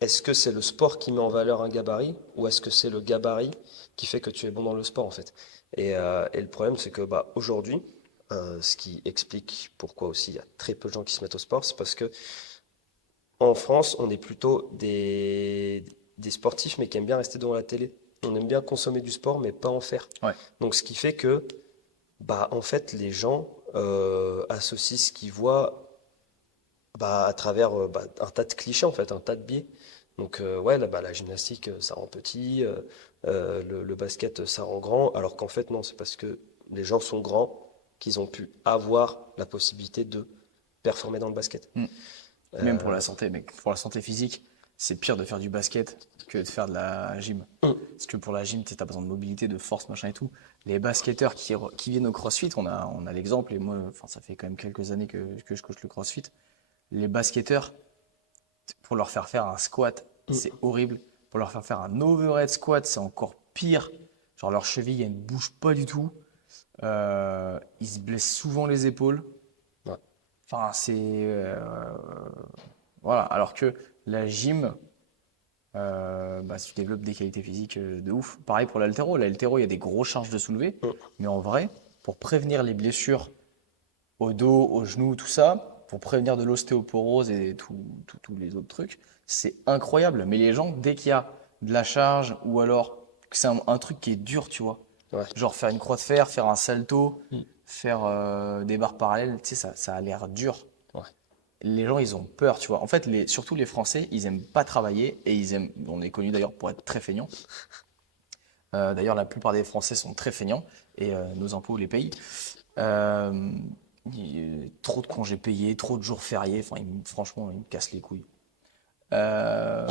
est-ce que c'est le sport qui met en valeur un gabarit ou est-ce que c'est le gabarit qui fait que tu es bon dans le sport en fait? Et le problème, c'est que aujourd'hui, ce qui explique pourquoi aussi il y a très peu de gens qui se mettent au sport, c'est parce que en France, on est plutôt des sportifs, mais qui aiment bien rester devant la télé. On aime bien consommer du sport, mais pas en faire. Ouais. Donc, ce qui fait que, en fait, les gens associent ce qu'ils voient à travers un tas de clichés, en fait, un tas de biais. Donc, ouais, la gymnastique, ça rend petit, le basket, ça rend grand, alors qu'en fait, non, c'est parce que les gens sont grands qu'ils ont pu avoir la possibilité de performer dans le basket. Mm. Même pour la santé, mec. Pour la santé physique, c'est pire de faire du basket que de faire de la gym. Parce que pour la gym, tu as besoin de mobilité, de force, machin et tout. Les basketteurs qui viennent au CrossFit, on a l'exemple, et moi, enfin, ça fait quand même quelques années que je coach le CrossFit. Les basketteurs, pour leur faire un squat, c'est horrible. Pour leur faire un overhead squat, c'est encore pire. Genre leur cheville, elle ne bouge pas du tout. Ils se blessent souvent les épaules. Ouais. Enfin, voilà. Alors que la gym, tu développes des qualités physiques de ouf. Pareil pour l'haltéro. L'haltéro, il y a des grosses charges de soulever. Mais en vrai, pour prévenir les blessures au dos, aux genoux, tout ça, pour prévenir de l'ostéoporose et tous les autres trucs, c'est incroyable. Mais les gens, dès qu'il y a de la charge ou alors que c'est un truc qui est dur, tu vois, Ouais. genre faire une croix de fer, faire un salto, faire des barres parallèles, tu sais, ça a l'air dur. Ouais. Les gens, ils ont peur, tu vois. En fait, surtout les Français, ils aiment pas travailler et on est connu d'ailleurs pour être très feignants. D'ailleurs, la plupart des Français sont très feignants et nos impôts les payent. trop de congés payés, trop de jours fériés. Enfin, franchement, il me casse les couilles. Euh,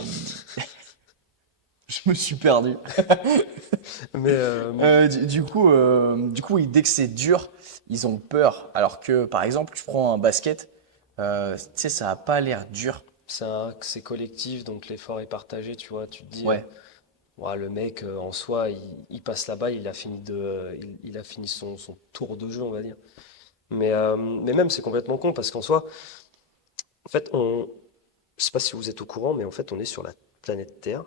je me suis perdu. Mais Du coup, dès que c'est dur, ils ont peur. Alors que, par exemple, tu prends un basket, tu sais, ça a pas l'air dur. c'est collectif, donc l'effort est partagé, tu vois. Tu te dis, Ouais. ouais, le mec, en soi, il passe là-bas, il a fini son tour de jeu, on va dire. Mais même, c'est complètement con, parce qu'en soi, en fait, je sais pas si vous êtes au courant, mais en fait, on est sur la planète Terre.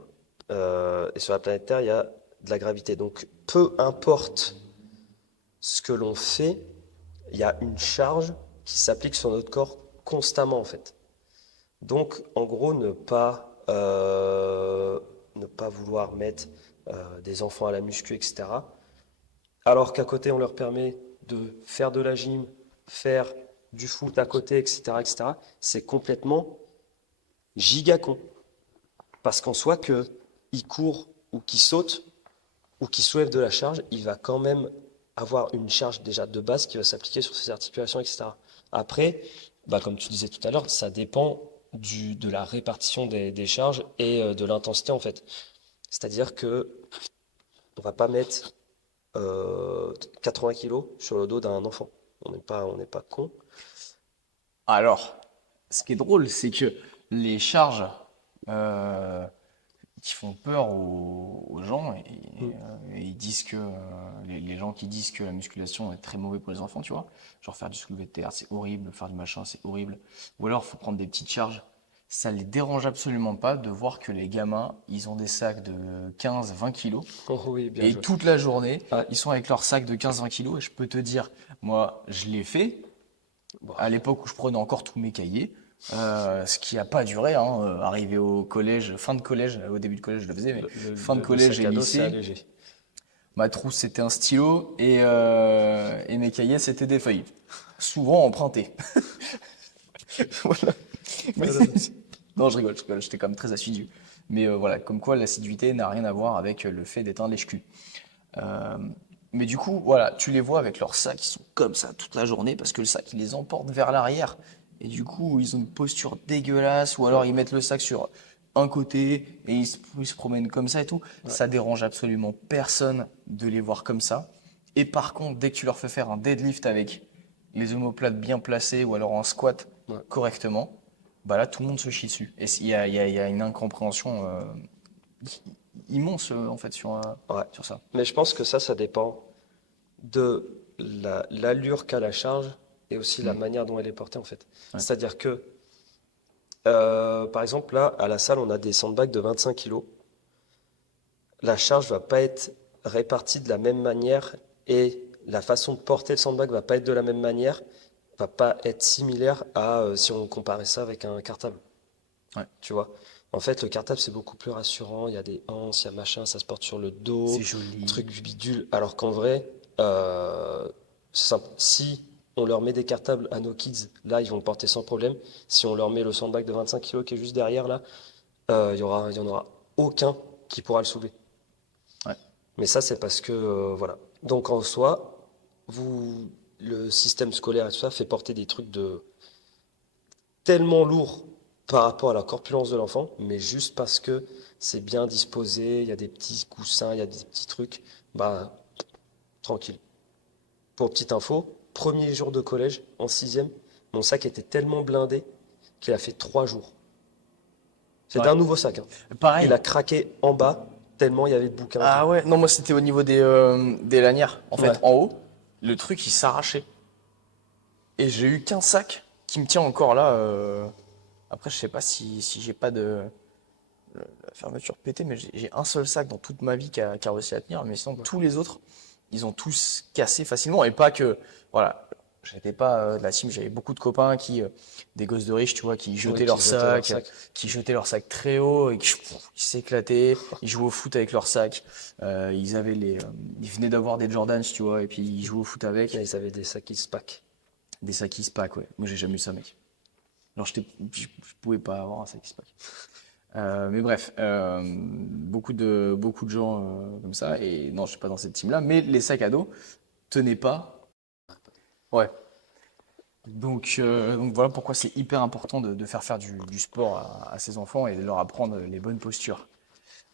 Et sur la planète Terre, il y a de la gravité. Donc, peu importe ce que l'on fait, il y a une charge qui s'applique sur notre corps constamment, en fait. Donc, en gros, ne pas vouloir mettre des enfants à la muscu, etc. Alors qu'à côté, on leur permet de faire de la gym, faire du foot à côté, etc., etc. C'est complètement giga con. Parce qu'en soi, qu'il court ou qu'il saute ou qu'il soulève de la charge, il va quand même avoir une charge déjà de base qui va s'appliquer sur ses articulations, etc. Après, bah, comme tu disais tout à l'heure, ça dépend de la répartition des charges et de l'intensité en fait. C'est-à-dire que on va pas mettre 80 kilos sur le dos d'un enfant. On n'est pas con. Alors, ce qui est drôle, c'est que les charges euh, qui font peur aux gens, Mm. et ils disent que les gens qui disent que la musculation est très mauvais pour les enfants, tu vois, genre faire du soulevé de terre, c'est horrible, faire du machin, c'est horrible, ou alors faut prendre des petites charges. Ça les dérange absolument pas de voir que les gamins, ils ont des sacs de 15-20 kilos, Oh oui, bien et joué. toute la journée, Ah, ils sont avec leur sac de 15-20 kilos, et je peux te dire, moi, je l'ai fait, bon, à l'époque où je prenais encore tous mes cahiers, ce qui n'a pas duré, hein, arrivé au collège, fin de collège, au début de collège je le faisais, mais fin de le collège sac et à dos, c'est lycée, allégé. ma trousse c'était un stylo et mes cahiers c'était des feuilles, souvent empruntées. Voilà. Mais- non, je rigole, j'étais quand même très assidu. Mais voilà, comme quoi l'assiduité n'a rien à voir avec le fait d'être un lèche-cul. Euh, mais du coup, voilà, tu les vois avec leurs sacs, ils sont comme ça toute la journée parce que le sac, il les emporte vers l'arrière. Et du coup, ils ont une posture dégueulasse ou alors Ouais, ils mettent le sac sur un côté et ils se promènent comme ça et tout. ouais. Ça dérange absolument personne de les voir comme ça. Et par contre, dès que tu leur fais faire un deadlift avec les omoplates bien placées ou alors un squat Ouais. correctement, bah là, tout le monde se chie dessus. Et il y a une incompréhension immense en fait Ouais. sur ça. Mais je pense que ça dépend de l'allure qu'a la charge et aussi la Mm. manière dont elle est portée en fait. Ouais. C'est-à-dire que, par exemple, là, à la salle, on a des sandbags de 25 kilos. La charge va pas être répartie de la même manière et la façon de porter le sandbag va pas être de la même manière, va pas être similaire à si on comparait ça avec un cartable. Ouais. Tu vois? En fait, le cartable, c'est beaucoup plus rassurant. Il y a des anses, il y a machin, ça se porte sur le C'est dos, joli. truc bidule. Alors qu'en vrai, c'est simple. Si on leur met des cartables à nos kids, là, ils vont le porter sans problème. Si on leur met le sandbag de 25 kilos qui est juste derrière, là, il y en aura aucun qui pourra le soulever. Ouais. Mais ça, c'est parce que, voilà. Donc, en soi, le système scolaire et tout ça fait porter des trucs tellement lourd par rapport à la corpulence de l'enfant, mais juste parce que c'est bien disposé, il y a des petits coussins, il y a des petits trucs, bah tranquille. Pour petite info, premier jour de collège, en sixième, mon sac était tellement blindé qu'il a fait 3 jours. C'est Ouais. un nouveau sac, hein. Il Pareil. a craqué en bas, tellement il y avait de bouquins et tout. Ah ouais, non, moi c'était au niveau des lanières. En fait, Ouais, en haut, le truc il s'arrachait. Et j'ai eu qu'un sac qui me tient encore là. Après, je sais pas si j'ai pas de la fermeture pétée, mais j'ai un seul sac dans toute ma vie qui a réussi à tenir. Mais sinon, ouais. tous les autres, ils ont tous cassé facilement. Et pas que, voilà, j'étais pas de la team, j'avais beaucoup de copains des gosses de riches, tu vois, Oui, qui jetaient leur sac. qui jetaient leur sac très haut et qui s'éclataient. Ils jouaient au foot avec leur sac. Ils venaient d'avoir des Jordans, tu vois, et puis ils jouaient au foot avec. Là, ils avaient des sacs qui se pack. Des sacs qui se pack, ouais. Moi, j'ai jamais eu ça, mec. Alors, je pouvais pas avoir un sac qui se pack. Mais bref, beaucoup de gens comme ça. Et non, je suis pas dans cette team-là. Mais les sacs à dos tenaient pas. Ouais. Donc voilà pourquoi c'est hyper important de faire du sport à ses enfants et de leur apprendre les bonnes postures.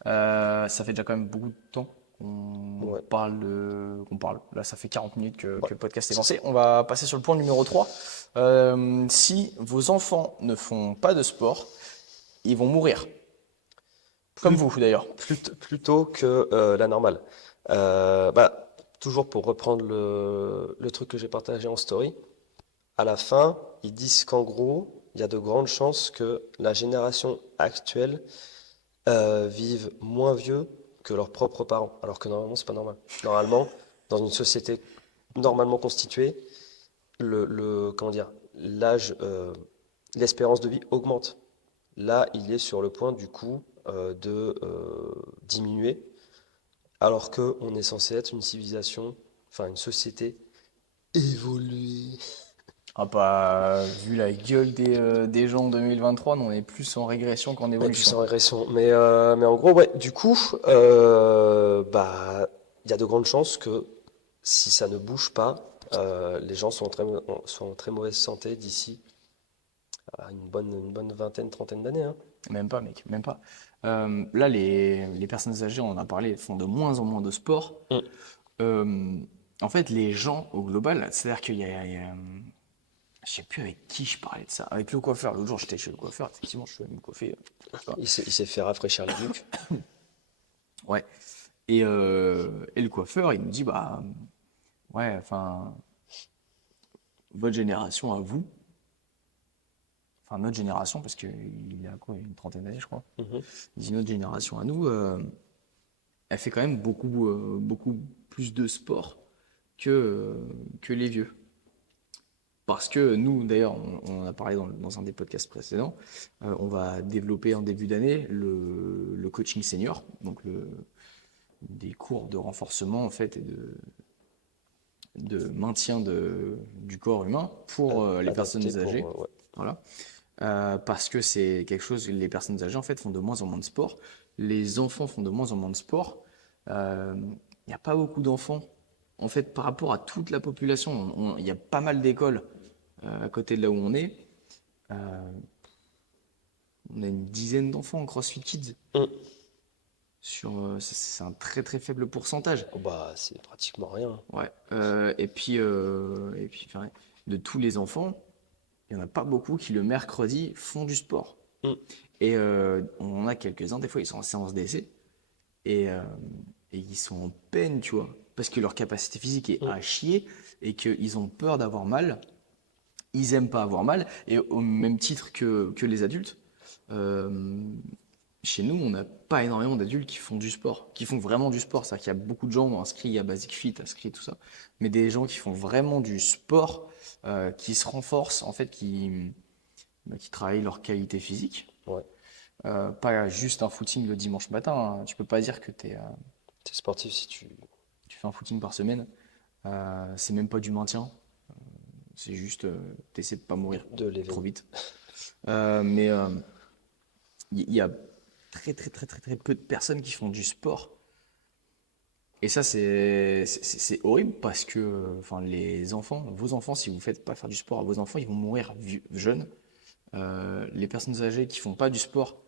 Ça fait déjà quand même beaucoup de temps Ouais, qu'on parle. Là, ça fait 40 minutes ouais, que le podcast est c'est ça. lancé. On va passer sur le point numéro 3. Si vos enfants ne font pas de sport, ils vont mourir. Comme Plus, vous d'ailleurs. plutôt que la normale. Bah, toujours pour reprendre le truc que j'ai partagé en story, à la fin, ils disent qu'en gros, il y a de grandes chances que la génération actuelle vivent moins vieux que leurs propres parents, alors que normalement, c'est pas normal. Normalement, dans une société normalement constituée, comment dire, l'âge, l'espérance de vie augmente. Là, il est sur le point, du coup, de diminuer, alors qu'on est censé être une civilisation, enfin une société évoluée. Ah bah, vu la gueule des gens en 2023, nous, on est plus en régression qu'en Et puis évolution. sans régression. Mais en gros, ouais, du coup, bah, il y a de grandes chances que si ça ne bouge pas, les gens sont en très mauvaise santé d'ici à une bonne vingtaine, trentaine d'années, hein. Même pas, mec, même pas. Là, les personnes âgées, on en a parlé, font de moins en moins de sport. Mm. Euh, En fait, les gens, au global, c'est-à-dire je sais plus avec qui je parlais de ça. Avec le coiffeur. L'autre jour, j'étais chez le coiffeur. Effectivement, je suis allé me coiffer. Je sais pas. Il s'est fait rafraîchir les nuques. Ouais. Et le coiffeur, il nous dit, bah, ouais, enfin, votre génération à vous, enfin, notre génération, parce qu'il a quoi, une trentaine d'années, je crois. Mhm. Il dit, notre génération à nous, elle fait quand même beaucoup plus de sport que les vieux. Parce que nous, d'ailleurs, on en a parlé dans un des podcasts précédents, on va développer en début d'année le coaching senior, donc des cours de renforcement en fait et de maintien du corps humain pour les Adapté personnes pour, âgées. ouais. Voilà. Parce que c'est quelque chose, les personnes âgées en fait font de moins en moins de sport, les enfants font de moins en moins de sport. Il n'y a pas beaucoup d'enfants. En fait, par rapport à toute la population, il y a pas mal d'écoles à côté de là où on est. Euh, on a une dizaine d'enfants en CrossFit Kids. Mm. C'est un très très faible pourcentage. Oh, bah, c'est pratiquement rien. Ouais. Et puis enfin, de tous les enfants, il n'y en a pas beaucoup qui le mercredi font du sport. Mm. Et on en a quelques-uns, des fois ils sont en séance d'essai et, euh, et ils sont en peine, tu vois, parce que leur capacité physique est Mm. à chier et qu'ils ont peur d'avoir mal. Ils aiment pas avoir mal, et au même titre que les adultes, euh, chez nous, on n'a pas énormément d'adultes qui font du sport, qui font vraiment du sport. C'est-à-dire qu'il y a beaucoup de gens inscrits à Basic Fit, inscrits tout ça, mais des gens qui font vraiment du sport, qui se renforcent, en fait, qui travaillent leur qualité physique. Ouais. Pas juste un footing le dimanche matin, hein. Tu peux pas dire que T'es sportif si tu. tu fais un footing par semaine. C'est même pas du maintien. C'est juste, t'essaies de pas mourir De trop l'événement. vite. Mais il y a très peu de personnes qui font du sport. Et ça, c'est horrible parce que enfin, les enfants, vos enfants, si vous ne faites pas faire du sport à vos enfants, ils vont mourir jeunes. Les personnes âgées qui font pas du sport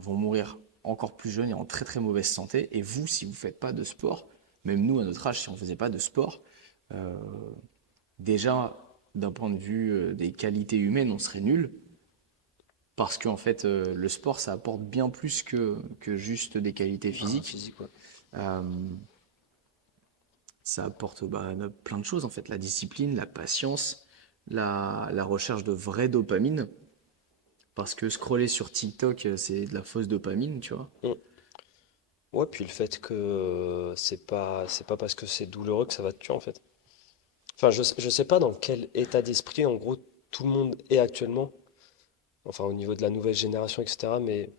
vont mourir encore plus jeunes et en très très mauvaise santé. Et vous, si vous ne faites pas de sport, même nous à notre âge, si on ne faisait pas de sport, euh, déjà d'un point de vue des qualités humaines, on serait nul. Parce qu'en fait, le sport, ça apporte bien plus que juste des qualités Ah, physiques. physique, ouais. Euh, Ça apporte plein de choses, en fait. La discipline, la patience, la recherche de vraie dopamine. Parce que scroller sur TikTok, c'est de la fausse dopamine, tu vois. Mm. Ouais, puis le fait que c'est pas parce que c'est douloureux que ça va te tuer en fait. Enfin, je sais pas dans quel état d'esprit en gros tout le monde est actuellement, enfin au niveau de la nouvelle génération, etc. Mais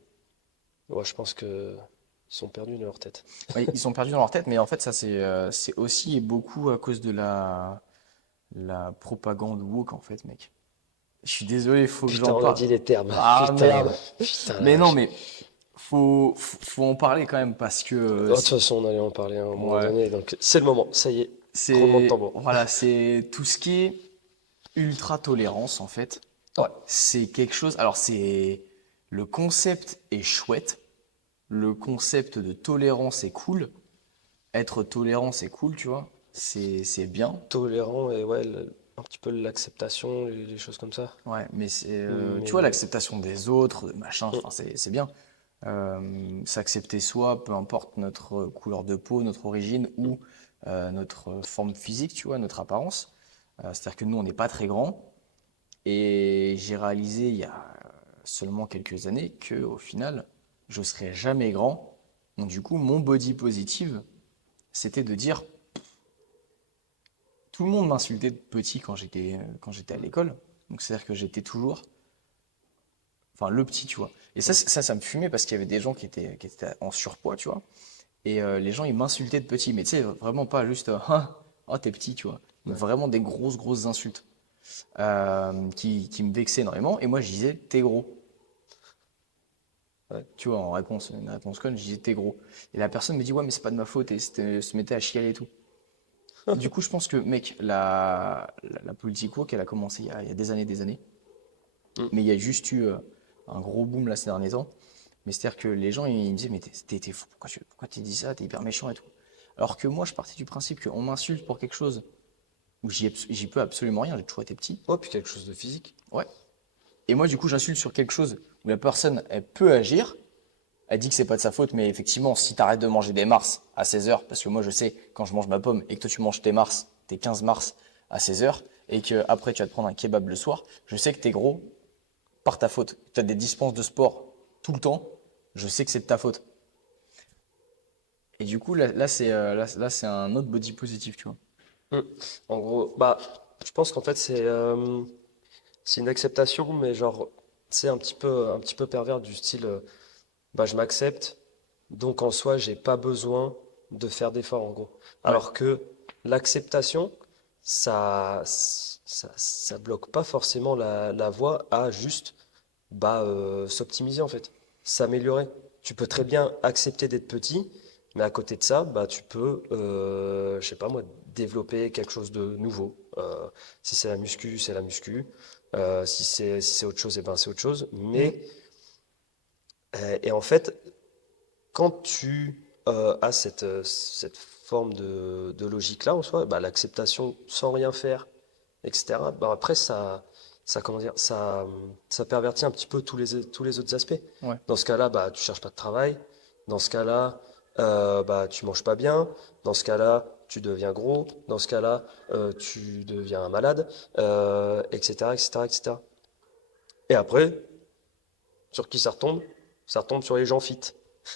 ouais, je pense que ils sont perdus dans leur tête. Ouais, ils sont perdus dans leur tête, mais en fait, ça, c'est aussi et beaucoup à cause de la propagande woke, en fait, mec. Je suis désolé, il faut que Putain, j'en on a parle. dit les termes. Ah, Putain, merde. putain la Mais non, vache. mais faut en parler quand même, parce que Oh, de toute façon, on allait en parler à un moment ouais, donné, donc c'est le moment, ça y est, roulement de tambour. voilà, c'est tout ce qui est ultra tolérance en fait. Ouais. C'est quelque chose. Alors c'est le concept est chouette. Le concept de tolérance est cool. Être tolérant c'est cool, tu vois. C'est bien. Tolérant et ouais, un petit peu l'acceptation, les choses comme ça. Ouais, mais c'est tu vois Mais l'acceptation des autres, machin. mm, Enfin c'est bien. S'accepter soi, peu importe notre couleur de peau, notre origine ou notre forme physique, tu vois, notre apparence. C'est-à-dire que nous on n'est pas très grand. Et j'ai réalisé il y a seulement quelques années que au final, je serai jamais grand. Donc du coup, mon body positive, c'était de dire, tout le monde m'insultait de petit quand j'étais à l'école. Donc c'est-à-dire que j'étais toujours, enfin le petit, tu vois. Et ça me fumait parce qu'il y avait des gens qui étaient en surpoids, tu vois. Et les gens, ils m'insultaient de petit, mais tu sais, vraiment pas juste, ah, oh, t'es petit, tu vois. Mais ouais. vraiment des grosses insultes qui me vexaient énormément. Et moi, je disais, t'es gros. Ouais. Tu vois, en réponse, une réponse conne, je disais t'es gros. Et la personne me dit ouais, mais c'est pas de ma faute, et se mettait à chialer et tout. Du coup, je pense que, mec, la politique woke, elle a commencé il y a des années. Mm. Mais il y a juste eu un gros boom là ces derniers temps. Mais c'est-à-dire que les gens, ils me disaient, mais t'es fou, pourquoi tu dis ça, t'es hyper méchant et tout. Alors que moi, je partais du principe qu'on m'insulte pour quelque chose où j'y peux absolument rien, j'ai toujours été petit. Ouais, puis quelque chose de physique. Ouais. Et moi, du coup, j'insulte sur quelque chose où la personne, elle peut agir. Elle dit que c'est pas de sa faute, mais effectivement, si tu arrêtes de manger des mars à 16 heures, parce que moi je sais, quand je mange ma pomme et que toi tu manges tes mars, tes 15 mars à 16 heures, et que après tu vas te prendre un kebab le soir, je sais que t'es gros par ta faute. Tu as des dispenses de sport tout le temps, je sais que c'est de ta faute. Et du coup, là, c'est un autre body positif, tu vois. Mm. En gros, bah, je pense qu'en fait, c'est une acceptation, mais genre, c'est un petit peu pervers du style, bah, je m'accepte, donc en soi, j'ai pas besoin de faire d'efforts, en gros. Ouais, Alors que l'acceptation, ça bloque pas forcément la voie à juste bah, s'optimiser en fait, s'améliorer. Tu peux très bien accepter d'être petit, mais à côté de ça, bah, tu peux, je sais pas moi, développer quelque chose de nouveau. Si c'est la muscu, c'est la muscu. Si c'est autre chose, et ben c'est autre chose. mm, Et en fait, quand tu as cette forme de logique-là en soi, bah, l'acceptation sans rien faire, etc., bah, après, comment dire, ça pervertit un petit peu tous les autres aspects. ouais. Dans ce cas-là, bah, tu cherches pas de travail. Dans ce cas-là, bah, tu manges pas bien. Dans ce cas-là, tu deviens gros. Dans ce cas-là, tu deviens un malade, etc., etc., etc. Et après, sur qui ça retombe? Ça retombe sur les gens fit.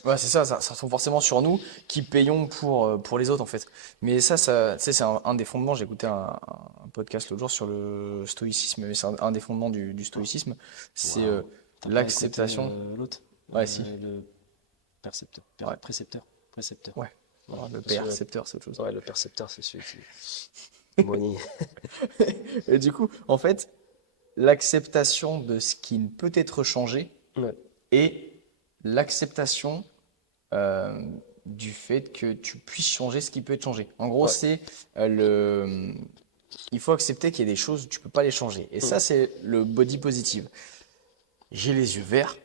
Ouais, c'est ça tombe forcément sur nous qui payons pour les autres en fait. Mais tu sais, c'est un des fondements. J'ai écouté un podcast l'autre jour sur le stoïcisme, mais c'est un des fondements du stoïcisme, c'est Waouh. T'as pas écouté l'acceptation. l'autre? Ouais, si. Le percepteur. Ouais, Précepteur. Précepteur. ouais. Voilà. Le Parce que percepteur, c'est autre chose. ouais, le percepteur, c'est celui qui moignit. Et du coup, en fait, l'acceptation de ce qui ne peut être changé Ouais. et l'acceptation euh, du fait que tu puisses changer ce qui peut être changé. En gros, Ouais. c'est le. Il faut accepter qu'il y a des choses, tu peux pas les changer. Et Mm. ça, c'est le body positive. J'ai les yeux verts.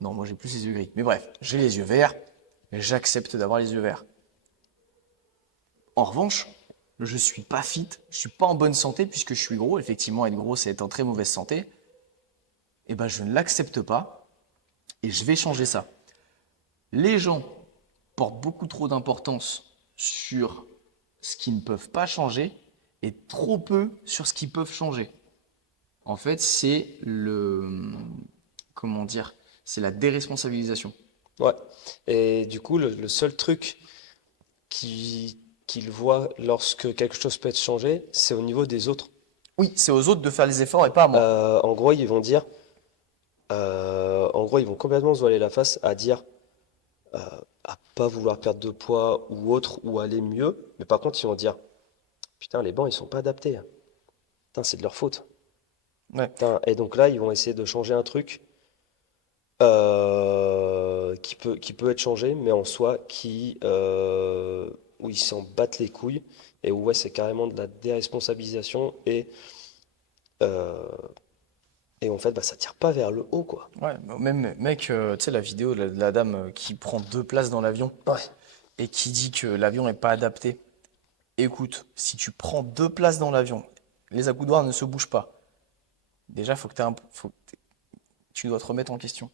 Non, moi, j'ai plus les yeux gris. Mais bref, j'ai les yeux verts. J'accepte d'avoir les yeux verts. En revanche, je suis pas fit, je suis pas en bonne santé puisque je suis gros. Effectivement, être gros, c'est être en très mauvaise santé. Et ben, je ne l'accepte pas et je vais changer ça. Les gens portent beaucoup trop d'importance sur ce qu'ils ne peuvent pas changer et trop peu sur ce qu'ils peuvent changer. En fait, c'est comment dire, c'est la déresponsabilisation. Ouais. Et du coup, le seul truc qu'ils voient lorsque quelque chose peut être changé, c'est au niveau des autres. Oui, c'est aux autres de faire les efforts et pas à moi. En gros, ils vont dire, en gros, ils vont complètement se voiler la face à dire, à pas vouloir perdre de poids ou autre, ou aller mieux. Mais par contre, ils vont dire, putain, les bancs, ils sont pas adaptés. Putain, c'est de leur faute. Ouais. Putain. Et donc là, ils vont essayer de changer un truc qui peut être changé, mais en soi, où ils s'en battent les couilles, et où ouais, c'est carrément de la déresponsabilisation, et Euh, et en fait, bah, ça tire pas vers le haut, quoi. Ouais, même mec, tu sais la vidéo de la dame qui prend 2 places dans l'avion Ouais. et qui dit que l'avion est pas adapté. Écoute, si tu prends 2 places dans l'avion, les accoudoirs ne se bougent pas. Déjà, tu dois te remettre en question.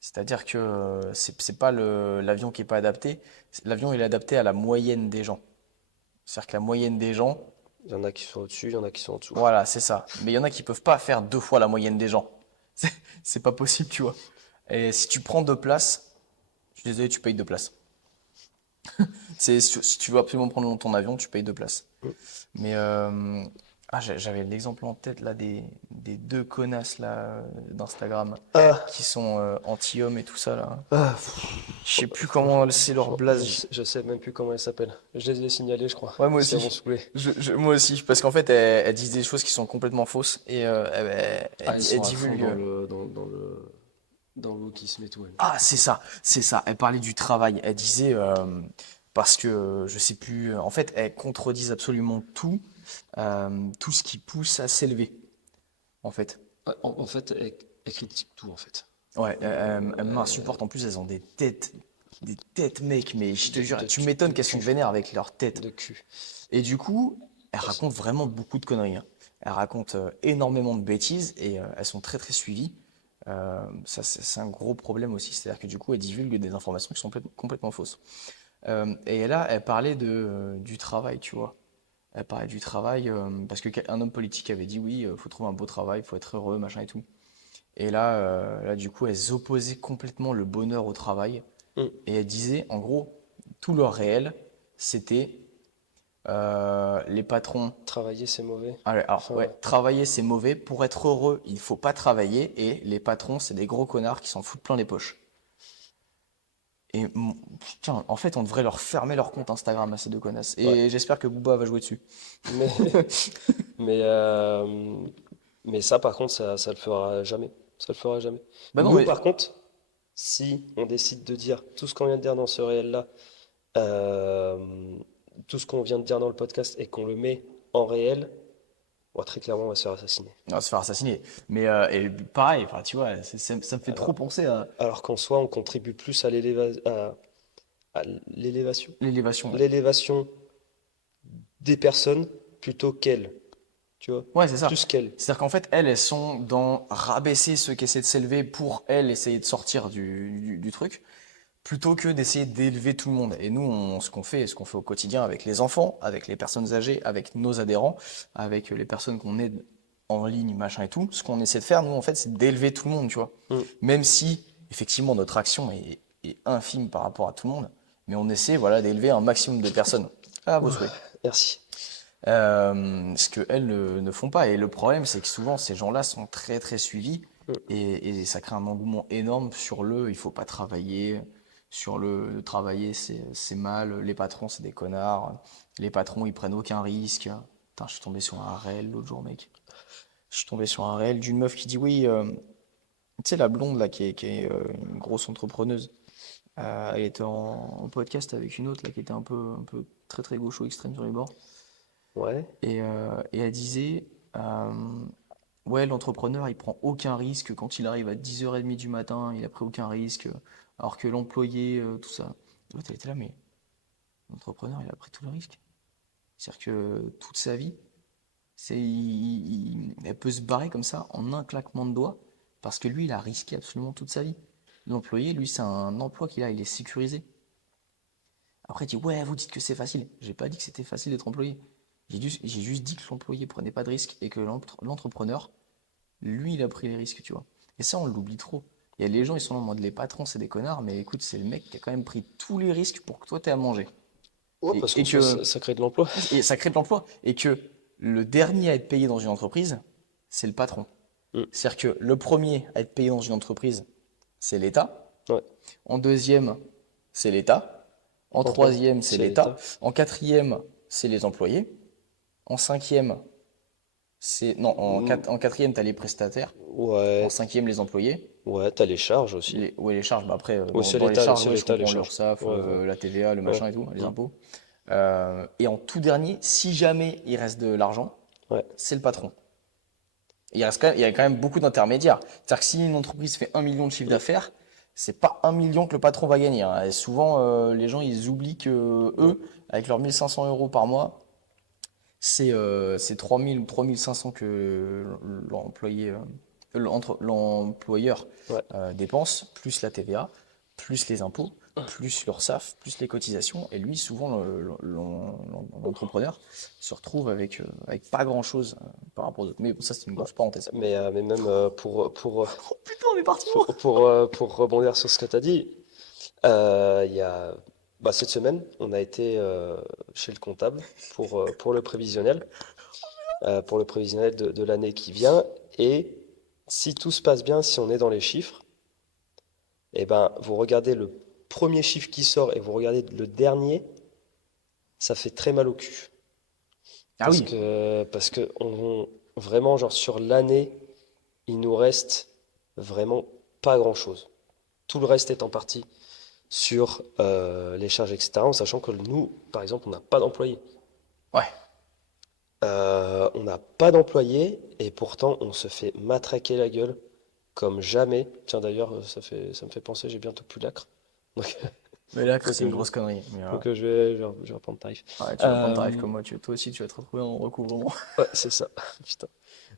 C'est-à-dire que c'est pas l'avion qui est pas adapté, l'avion il est adapté à la moyenne des gens. C'est-à-dire que la moyenne des gens, Il y en a qui sont au-dessus, il y en a qui sont en dessous. voilà, c'est ça. Mais il y en a qui peuvent pas faire 2 fois la moyenne des gens. C'est pas possible, tu vois. Et si tu prends 2 places, je suis désolé, tu payes 2 places. Si tu veux absolument prendre ton avion, tu payes 2 places. Mm. Mais j'avais l'exemple en tête là des 2 connasses là d'Instagram Ah, qui sont anti-hommes et tout ça là. ah, Je sais plus comment c'est leur blaze. je sais même plus comment elle s'appelle. Je les ai signalés, je crois. Ouais, moi Parce qu'elles aussi. m'ont saoulé. Moi aussi, parce qu'en fait, elles disent des choses qui sont complètement fausses et Ah, ils elles sont à fond divulguent. dans le wokisme et tout. Ouais. Ah, c'est ça. Elle parlait du travail. Elle disait, parce que je sais plus, en fait, elles contredisent absolument tout ce qui pousse à s'élever, en fait. Ouais, en fait, elle critique tout, en fait. Ouais, elles m'insupportent. En plus, elles ont des têtes, mec, mais je te De, jure, de, tu m'étonnes de qu'elles sont cul. vénères avec leurs têtes. De cul. Et du coup, elles racontent vraiment beaucoup de conneries, hein. Elles racontent énormément de bêtises et elles sont très très suivies. Ça, c'est un gros problème aussi. C'est-à-dire que du coup, elles divulguent des informations qui sont complètement fausses. Et là, elle parlait du travail, tu vois. Elle parlait du travail parce qu'un homme politique avait dit oui, faut trouver un beau travail, faut être heureux, machin et tout. Et là, du coup, elles opposaient complètement le bonheur au travail. Mm. Et elles disaient, en gros, tout leur réel, c'était les patrons. Travailler, c'est mauvais. Alors, Enfin, ouais, travailler c'est mauvais. Pour être heureux, il faut pas travailler. Et les patrons, c'est des gros connards qui s'en foutent plein les poches. Et putain, en fait, on devrait leur fermer leur compte Instagram à ces 2 connasses. ouais. Et j'espère que Booba va jouer dessus. Mais, mais, euh, mais ça, par contre, ça le fera jamais. Ça le fera jamais. Bah non, Nous, mais par contre, si on décide de dire tout ce qu'on vient de dire dans ce réel-là, euh, tout ce qu'on vient de dire dans le podcast et qu'on le met en réel, bon, très clairement, on va se faire assassiner. on va se faire assassiner. Mais et pareil, enfin, tu vois, ça me fait trop Alors, penser à alors qu'en soi, on contribue plus à l'élévation, l'élévation. Ouais, l'élévation des personnes plutôt qu'elles, tu vois, ouais, c'est ça. plus qu'elles. C'est-à-dire qu'en fait, elles sont dans rabaisser ceux qui essaient de s'élever pour elles essayer de sortir du truc, plutôt que d'essayer d'élever tout le monde. Et nous, ce qu'on fait au quotidien avec les enfants, avec les personnes âgées, avec nos adhérents, avec les personnes qu'on aide en ligne, machin et tout, ce qu'on essaie de faire, nous, en fait, c'est d'élever tout le monde, tu vois. Mm. Même si, effectivement, notre action est infime par rapport à tout le monde, mais on essaie, voilà, d'élever un maximum de personnes. À vos souhaits. Merci. Ce que elles ne font pas. Et le problème, c'est que souvent, ces gens-là sont très, très suivis Mm. et ça crée un engouement énorme sur il faut pas travailler, sur le travailler, c'est mal, les patrons, c'est des connards, les patrons, ils prennent aucun risque. Putain, je suis tombé sur un réel l'autre jour, mec. Je suis tombé sur un réel d'une meuf qui dit oui, tu sais, la blonde, là, qui est une grosse entrepreneuse. Elle était en podcast avec une autre, là, qui était un peu très, très gaucho extrême sur les bords. Ouais. Et elle disait, ouais, l'entrepreneur, il prend aucun risque. Quand il arrive à 10h30 du matin, il a pris aucun risque. Alors que l'employé, tout ça. L'autre, elle était là, mais l'entrepreneur, il a pris tout le risque. C'est-à-dire que toute sa vie, elle peut se barrer comme ça en un claquement de doigts parce que lui, il a risqué absolument toute sa vie. L'employé, lui, c'est un emploi qu'il a, il est sécurisé. Après, il dit, ouais, vous dites que c'est facile. J'ai pas dit que c'était facile d'être employé. J'ai juste dit que l'employé prenait pas de risques et que l'entrepreneur, lui, il a pris les risques, tu vois. Et ça, on l'oublie trop. Il y a les gens, ils sont en mode les patrons, c'est des connards, mais écoute, c'est le mec qui a quand même pris tous les risques pour que toi, t'aies à manger. Ouais, Et, parce et qu'en soi, que ça crée de l'emploi. et ça crée de l'emploi. Et que le dernier à être payé dans une entreprise, c'est le patron. Mm. C'est-à-dire que le premier à être payé dans une entreprise, c'est l'État. Ouais. En deuxième, c'est l'État. En troisième, c'est c'est l'État. l'État. En quatrième, c'est les employés. En cinquième, non, en quatrième, tu as les prestataires. En Ouais, cinquième, les employés. ouais, t'as les charges aussi. Ouais, les charges, bah après, Ouais, c'est dans les l'État, charges, c'est ouais, je l'État, les comprends charges. l'URSSAF, Ouais, ouais, la TVA, le ouais. machin et tout, les Mm. impôts. Et en tout dernier, si jamais il reste de l'argent, Ouais, c'est le patron. Il y a quand même beaucoup d'intermédiaires. C'est-à-dire que si une entreprise fait 1 million de chiffre d'affaires, c'est pas 1 million que le patron va gagner, hein. Et souvent, les gens, ils oublient que eux, avec leurs 1 500 € par mois, c'est 3 000 ou 3 500 que l'employeur Ouais. dépense, plus la TVA, plus les impôts, plus l'URSSAF, plus les cotisations. Et lui, souvent, l'entrepreneur se retrouve avec pas grand-chose par rapport aux autres. Mais bon, ça, c'est une grosse parenthèse. Mais même Putain, on est parti loin. pour rebondir sur ce que tu as dit, il y a, cette semaine, on a été chez le comptable pour le prévisionnel, de l'année qui vient. Et si tout se passe bien, si on est dans les chiffres, eh ben, vous regardez le premier chiffre qui sort et vous regardez le dernier, ça fait très mal au cul. Ah Parce oui, que vraiment, genre sur l'année, il nous reste vraiment pas grand-chose. Tout le reste est en partie sur les charges, etc. En sachant que nous, par exemple, on n'a pas d'employés. ouais. On n'a pas d'employés et pourtant on se fait matraquer la gueule comme jamais. Tiens d'ailleurs, ça me fait penser, j'ai bientôt plus l'acre. Donc, Mais là, donc, c'est une grosse connerie. Mais, je vais reprendre tarif. ouais, tu vas prendre tarif Euh, comme moi. Toi aussi, tu vas te retrouver en recouvrement. ouais, c'est ça. Putain.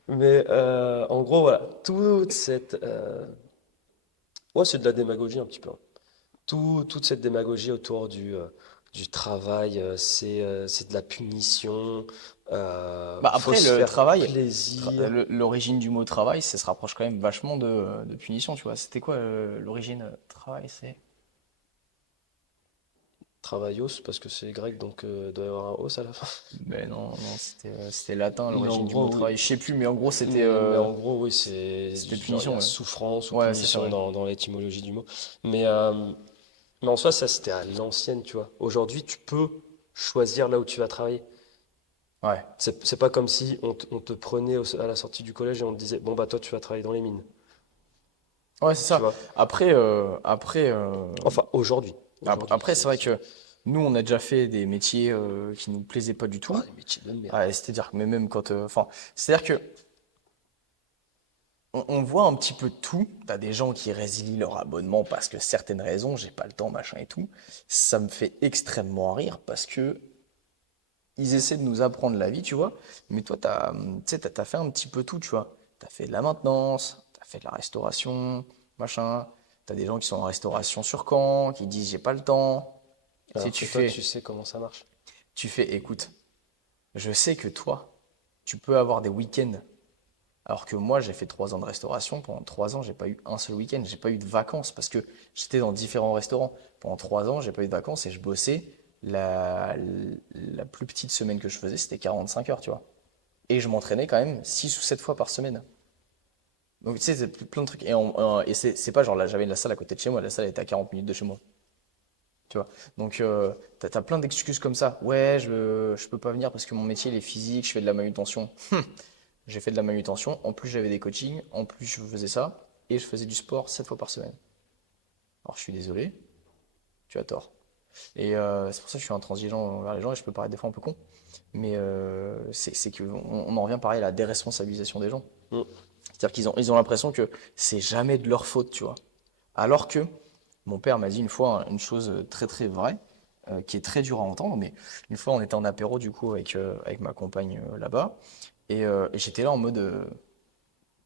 Mais en gros, voilà, toute cette... ouais, c'est de la démagogie un petit peu, hein. Toute cette démagogie autour du travail, c'est de la punition, Bah faut après, se le faire travail, plaisir. l'origine du mot travail, ça se rapproche quand même vachement de punition, tu vois. C'était quoi l'origine travail, c'est? Travaillos, parce que c'est grec, donc il doit y avoir un os à la fin. Mais non, non, c'était latin, Mais en l'origine du mot gros, oui. travail. Je sais plus, mais en gros, Mais en gros, oui, c'était genre, il y punition, a ouais. souffrance ou Ouais, c'est ça, punition ouais. dans l'étymologie du mot. Mais en soi, ça, c'était à l'ancienne, tu vois. Aujourd'hui, tu peux choisir là où tu vas travailler. Ouais, C'est pas comme si on te prenait à la sortie du collège et on te disait, bon, bah toi, tu vas travailler dans les mines, ouais, c'est tu ça. vois. Enfin, aujourd'hui. Aujourd'hui, Après, c'est vrai que nous, on a déjà fait des métiers qui nous plaisaient pas du Ah, tout. les métiers de merde. Ouais, c'est-à-dire que mais même quand, enfin, c'est-à-dire que on voit un petit peu tout. T'as des gens qui résilient leur abonnement parce que certaines raisons, j'ai pas le temps, machin et tout. Ça me fait extrêmement rire parce que ils essaient de nous apprendre la vie, tu vois. Mais toi, tu sais, t'as fait un petit peu tout, tu vois. T'as fait de la maintenance, t'as fait de la restauration, machin. T'as des gens qui sont en restauration sur Caen, qui disent j'ai pas le temps. Si Alors que toi, tu sais comment ça marche. tu fais, écoute, je sais que toi, tu peux avoir des week-ends. Alors que moi, j'ai fait 3 ans de restauration. Pendant 3 ans, j'ai pas eu un seul week-end. J'ai pas eu de vacances parce que j'étais dans différents restaurants. Pendant 3 ans, j'ai pas eu de vacances et je bossais. La plus petite semaine que je faisais, c'était 45 heures, tu vois. Et je m'entraînais quand même 6 ou 7 fois par semaine. Donc, tu sais, c'est plein de trucs. Et c'est pas genre là, j'avais la salle à côté de chez moi. La salle était à 40 minutes de chez moi. Tu vois. Donc, t'as plein d'excuses comme ça. Ouais, je peux pas venir parce que mon métier, il est physique, je fais de la manutention. J'ai fait de la manutention, en plus j'avais des coachings, en plus je faisais ça, et je faisais du sport 7 fois par semaine. Alors je suis désolé, tu as tort. Et c'est pour ça que je suis intransigeant envers les gens et je peux paraître des fois un peu con. Mais c'est qu'on on en revient pareil à la déresponsabilisation des gens. Mm. C'est-à-dire qu'ils ont l'impression que c'est jamais de leur faute, tu vois. Alors que mon père m'a dit une fois une chose très très vraie, qui est très dure à entendre, mais une fois on était en apéro du coup avec ma compagne là-bas, et j'étais là en mode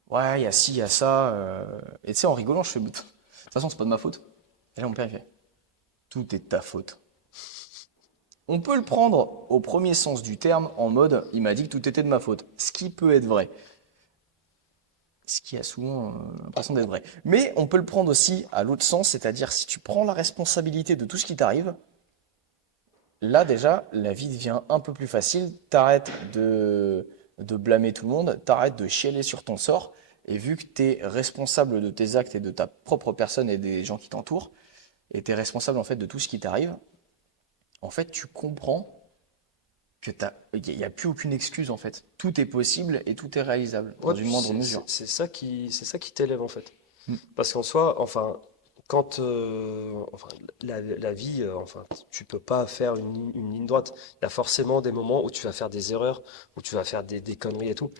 ouais, il y a ci, il y a ça. Et tu sais, en rigolant, je fais de toute façon, c'est pas de ma faute. Et là, mon père, il fait tout est de ta faute. On peut le prendre au premier sens du terme en mode il m'a dit que tout était de ma faute. Ce qui peut être vrai. Ce qui a souvent l'impression d'être vrai. Mais on peut le prendre aussi à l'autre sens, c'est-à-dire si tu prends la responsabilité de tout ce qui t'arrive, là déjà, la vie devient un peu plus facile. T'arrêtes de blâmer tout le monde, t'arrêtes de chialer sur ton sort. Et vu que tu es responsable de tes actes et de ta propre personne et des gens qui t'entourent, et tu es responsable en fait de tout ce qui t'arrive, en fait tu comprends que il n'y a plus aucune excuse en fait. Tout est possible et tout est réalisable dans Ouais, une puis moindre mesure. c'est ça qui t'élève en fait. Mm. Parce qu'en soi, enfin, quand enfin, la vie, enfin, tu peux pas faire une ligne droite. Il y a forcément des moments où tu vas faire des erreurs, où tu vas faire des conneries et tout.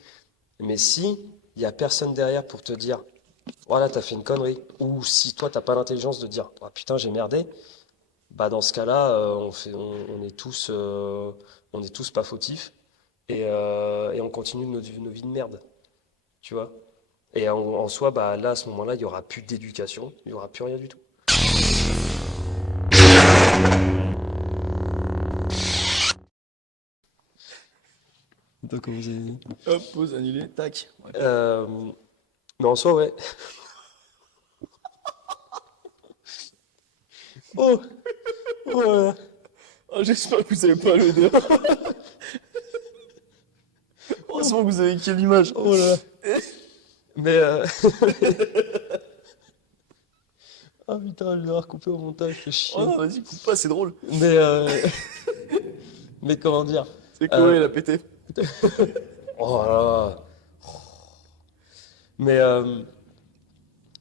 Mais si il n'y a personne derrière pour te dire, voilà, t'as fait une connerie. Ou si toi, t'as pas l'intelligence de dire, ah putain, j'ai merdé, bah dans ce cas-là, on est tous pas fautifs et on continue nos vies de merde, tu vois. Et en soi, bah là, à ce moment-là, il y aura plus d'éducation, il y aura plus rien du tout. Toi, comment vous avez dit? Hop, pause, annulé, tac. Ouais. Euh, mais en soi, ouais. Oh, oh, Oh, j'espère que vous avez pas le dehors. Heureusement que vous avez quelle image. oh là. Mais ah putain, je vais devoir couper au montage, c'est Oh chiant. non, vas-y, coupe pas, c'est drôle. Mais mais comment dire? C'est Euh, Chloé, elle a pété. Oh là là. Mais euh,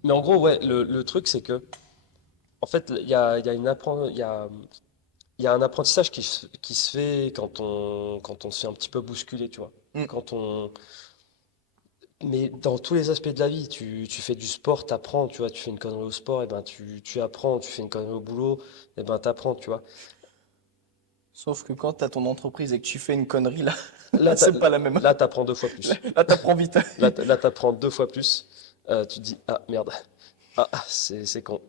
mais en gros, ouais, le truc c'est que en fait, il y a il y a un apprentissage qui se fait quand on se fait un petit peu bousculer, tu vois. Mm. Quand on Mais dans tous les aspects de la vie, tu fais du sport, t'apprends, tu vois, tu fais une connerie au sport, et ben tu apprends, tu fais une connerie au boulot, et ben t'apprends, tu vois. Sauf que quand t'as ton entreprise et que tu fais une connerie, là, Là, c'est pas la même. là, t'apprends deux fois plus. Là, t'apprends vite. Là, t'apprends deux fois plus. Tu te dis, ah merde, c'est con.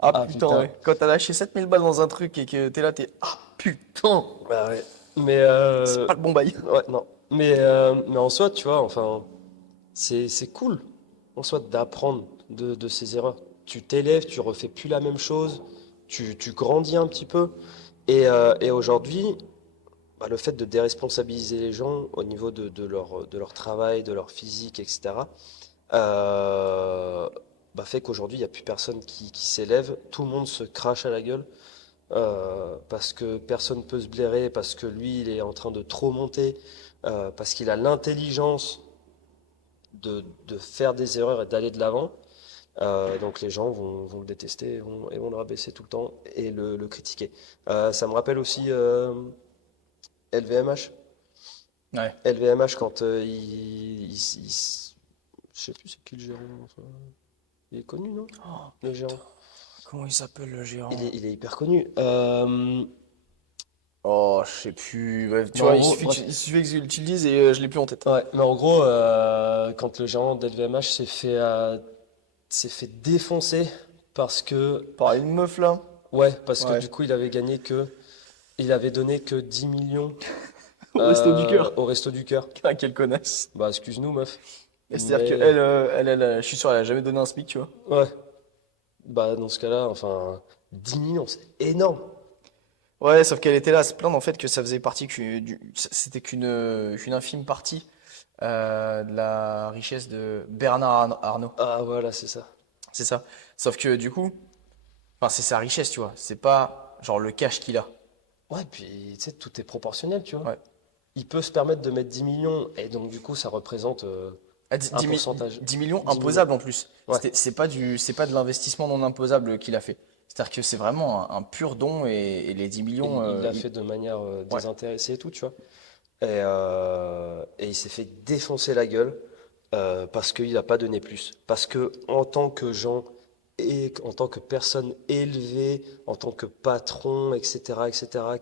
Ah Ah putain, putain. ouais. Quand t'as lâché 7000 balles dans un truc et que t'es là, t'es ah putain, Bah ouais. Mais c'est pas le bon bail. ouais, non. Mais en soi, tu vois, enfin, c'est cool en soi d'apprendre de ses erreurs. Tu t'élèves, tu refais plus la même chose, tu grandis un petit peu. Et aujourd'hui, bah, le fait de déresponsabiliser les gens au niveau de leur travail, de leur physique, etc., euh, bah, fait qu'aujourd'hui, il n'y a plus personne qui s'élève, tout le monde se crache à la gueule, parce que personne ne peut se blairer, parce que lui, il est en train de trop monter, parce qu'il a l'intelligence de faire des erreurs et d'aller de l'avant. Donc les gens vont le détester et vont le rabaisser tout le temps et le critiquer. Ça me rappelle aussi LVMH. Ouais. LVMH quand je sais plus c'est qui le gérant. Enfin, il est connu, non? Oh, Le gérant. comment il s'appelle le gérant? Il est hyper connu. Oh, je sais plus. Bref, tu Mais en vois, gros, bref. il suffit que tu le dises et je l'ai plus en tête. Ouais, mais en gros, quand le gérant d'LVMH s'est fait défoncer parce que, Par une meuf là. ouais, parce que Ouais. du coup, il avait donné que 10 millions Au resto du cœur. au Resto du Cœur. Ah, quelle connasse. Bah, excuse-nous, meuf. Et c'est-à-dire que Mais, je suis sûr, elle a jamais donné un SMIC, tu vois. ouais, bah, dans ce cas-là, enfin, 10 millions, c'est énorme. Ouais, sauf qu'elle était là à se plaindre en fait que ça faisait partie c'était qu'une infime partie de la richesse de Bernard Arnault. Ah, voilà, c'est ça. C'est ça. Sauf que du coup, enfin c'est sa richesse, tu vois. C'est pas genre le cash qu'il a. Ouais, puis, tu sais, tout est proportionnel, tu vois. Ouais. Il peut se permettre de mettre 10 millions, et donc, du coup, ça représente Ah, un pourcentage. 10 millions 10 millions. imposables en plus. Ouais. C'est pas de l'investissement non imposable qu'il a fait. C'est-à-dire que c'est vraiment un pur don et les 10 millions. Il l'a fait de manière Ouais. désintéressée et tout, tu vois. Et il s'est fait défoncer la gueule parce qu'il n'a pas donné plus. Parce que en tant que gens et en tant que personne élevée, en tant que patron, etc.,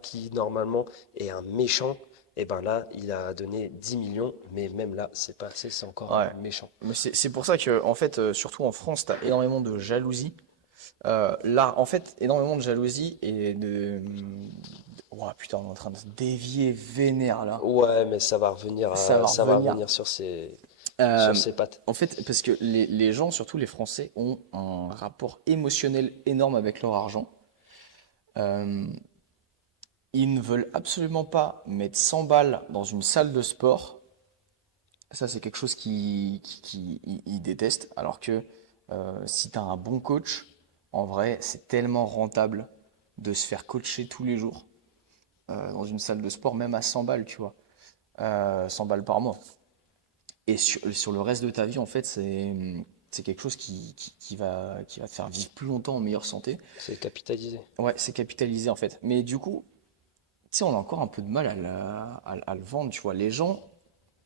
qui normalement est un méchant, et ben là, il a donné 10 millions, mais même là, c'est pas assez, c'est encore Ouais. un méchant. Mais c'est pour ça que, en fait, surtout en France, tu as énormément de jalousie. Là, en fait, énormément de jalousie et Oh putain, on est en train de se dévier vénère là. Ouais, mais ça va revenir, Ça va ça va revenir. revenir Euh, sur ses pattes. En fait, parce que les gens, surtout les Français, ont un rapport émotionnel énorme avec leur argent. Euh, Ils ne veulent absolument pas mettre 100 balles dans une salle de sport. Ça, c'est quelque chose ils détestent. Alors que si tu as un bon coach, en vrai, c'est tellement rentable de se faire coacher tous les jours dans une salle de sport, même à 100 balles, tu vois. 100 balles par mois. Et sur le reste de ta vie, en fait, c'est quelque chose qui va te faire vivre plus longtemps en meilleure santé. C'est capitalisé. Ouais, c'est capitalisé en fait. Mais du coup, tu sais, on a encore un peu de mal à le vendre, tu vois. Les gens,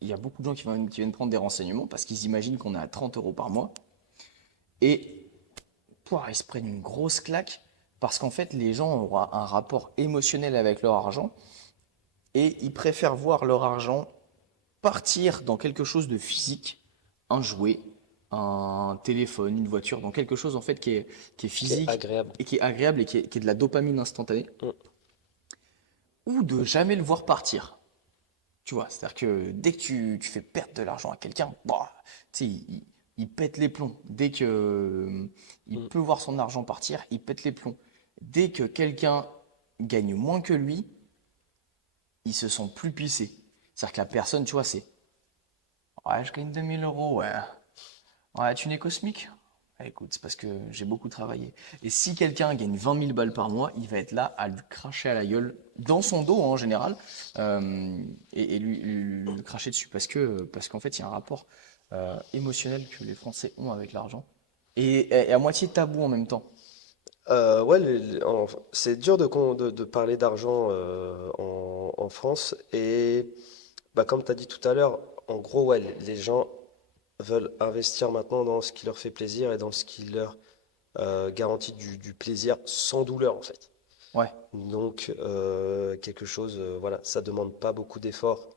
il y a beaucoup de gens qui viennent prendre des renseignements parce qu'ils imaginent qu'on est à 30 euros par mois. Et pouah, ils se prennent une grosse claque parce qu'en fait, les gens auront un rapport émotionnel avec leur argent et ils préfèrent voir leur argent partir dans quelque chose de physique, un jouet, un téléphone, une voiture, dans quelque chose en fait qui est qui est physique agréable. et qui est agréable et qui est de la dopamine instantanée, Mm. ou de jamais le voir partir. Tu vois, c'est-à-dire que dès que tu fais perdre de l'argent à quelqu'un, bah, tu sais, il pète les plombs. Dès que il Mm. peut voir son argent partir, il pète les plombs. Dès que quelqu'un gagne moins que lui, il se sent plus pissé. C'est-à-dire que la personne, tu vois, c'est ouais, je gagne 2 000 euros, ouais. Ouais, tu n'es cosmique? Ah, écoute, c'est parce que j'ai beaucoup travaillé. Et si quelqu'un gagne 20 000 balles par mois, il va être là à lui cracher à la gueule, dans son dos en général, et lui cracher dessus. Parce qu'en fait, il y a un rapport émotionnel que les Français ont avec l'argent. Et à moitié tabou en même temps. Ouais, c'est dur de parler d'argent en France. Et bah, comme tu as dit tout à l'heure, en gros, ouais, les gens veulent investir maintenant dans ce qui leur fait plaisir et dans ce qui leur garantit du plaisir sans douleur, en fait. Ouais. Donc, quelque chose, voilà, ça demande pas beaucoup d'efforts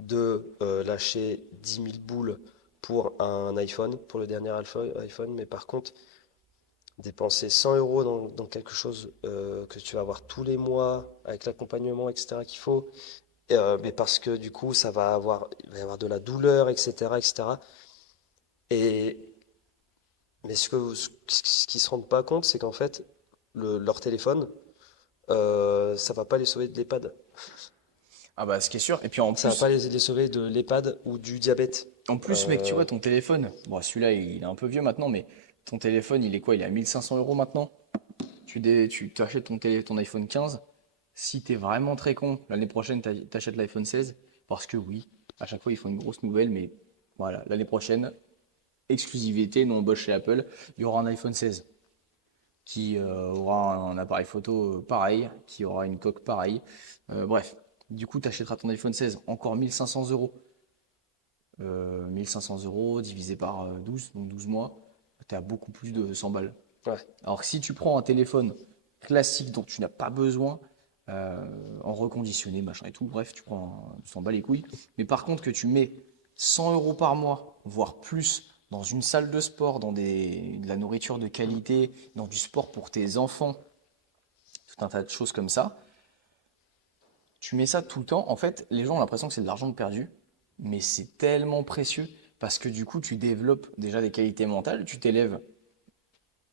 de lâcher 10 000 boules pour un iPhone, pour le dernier iPhone, mais par contre, dépenser 100 euros dans quelque chose que tu vas avoir tous les mois, avec l'accompagnement, etc., qu'il faut, mais parce que du coup, il va y avoir de la douleur, etc., etc. Et, mais ce qu'ils se rendent pas compte, c'est qu'en fait, leur téléphone, ça va pas les sauver de l'EHPAD. Ah bah, ce qui est sûr. Et puis en Ça va pas plus, les sauver de l'EHPAD ou du diabète. mec, tu Euh, vois, ton téléphone, bon, celui-là, il est un peu vieux maintenant, mais ton téléphone, il est quoi? Il est à 1 500 euros maintenant? Tu t'achètes ton iPhone 15. Si t'es vraiment très con, l'année prochaine, t'achètes l'iPhone 16. Parce que oui, à chaque fois, ils font une grosse nouvelle, mais voilà, l'année prochaine, exclusivité, nous on bosse chez Apple, il y aura un iPhone 16 qui aura un appareil photo pareil, qui aura une coque pareille. Bref, du coup, tu achèteras ton iPhone 16, encore 1500 euros. 1500 euros divisé par 12, donc 12 mois, tu es à beaucoup plus de 100 balles. ouais. Alors que si tu prends un téléphone classique dont tu n'as pas besoin, en reconditionné, machin et tout, bref, tu t'en bats les couilles. Mais par contre que tu mets 100 euros par mois, voire plus, dans une salle de sport, de la nourriture de qualité, dans du sport pour tes enfants, tout un tas de choses comme ça, tu mets ça tout le temps, en fait, les gens ont l'impression que c'est de l'argent de perdu, mais c'est tellement précieux parce que du coup, tu développes déjà des qualités mentales, tu t'élèves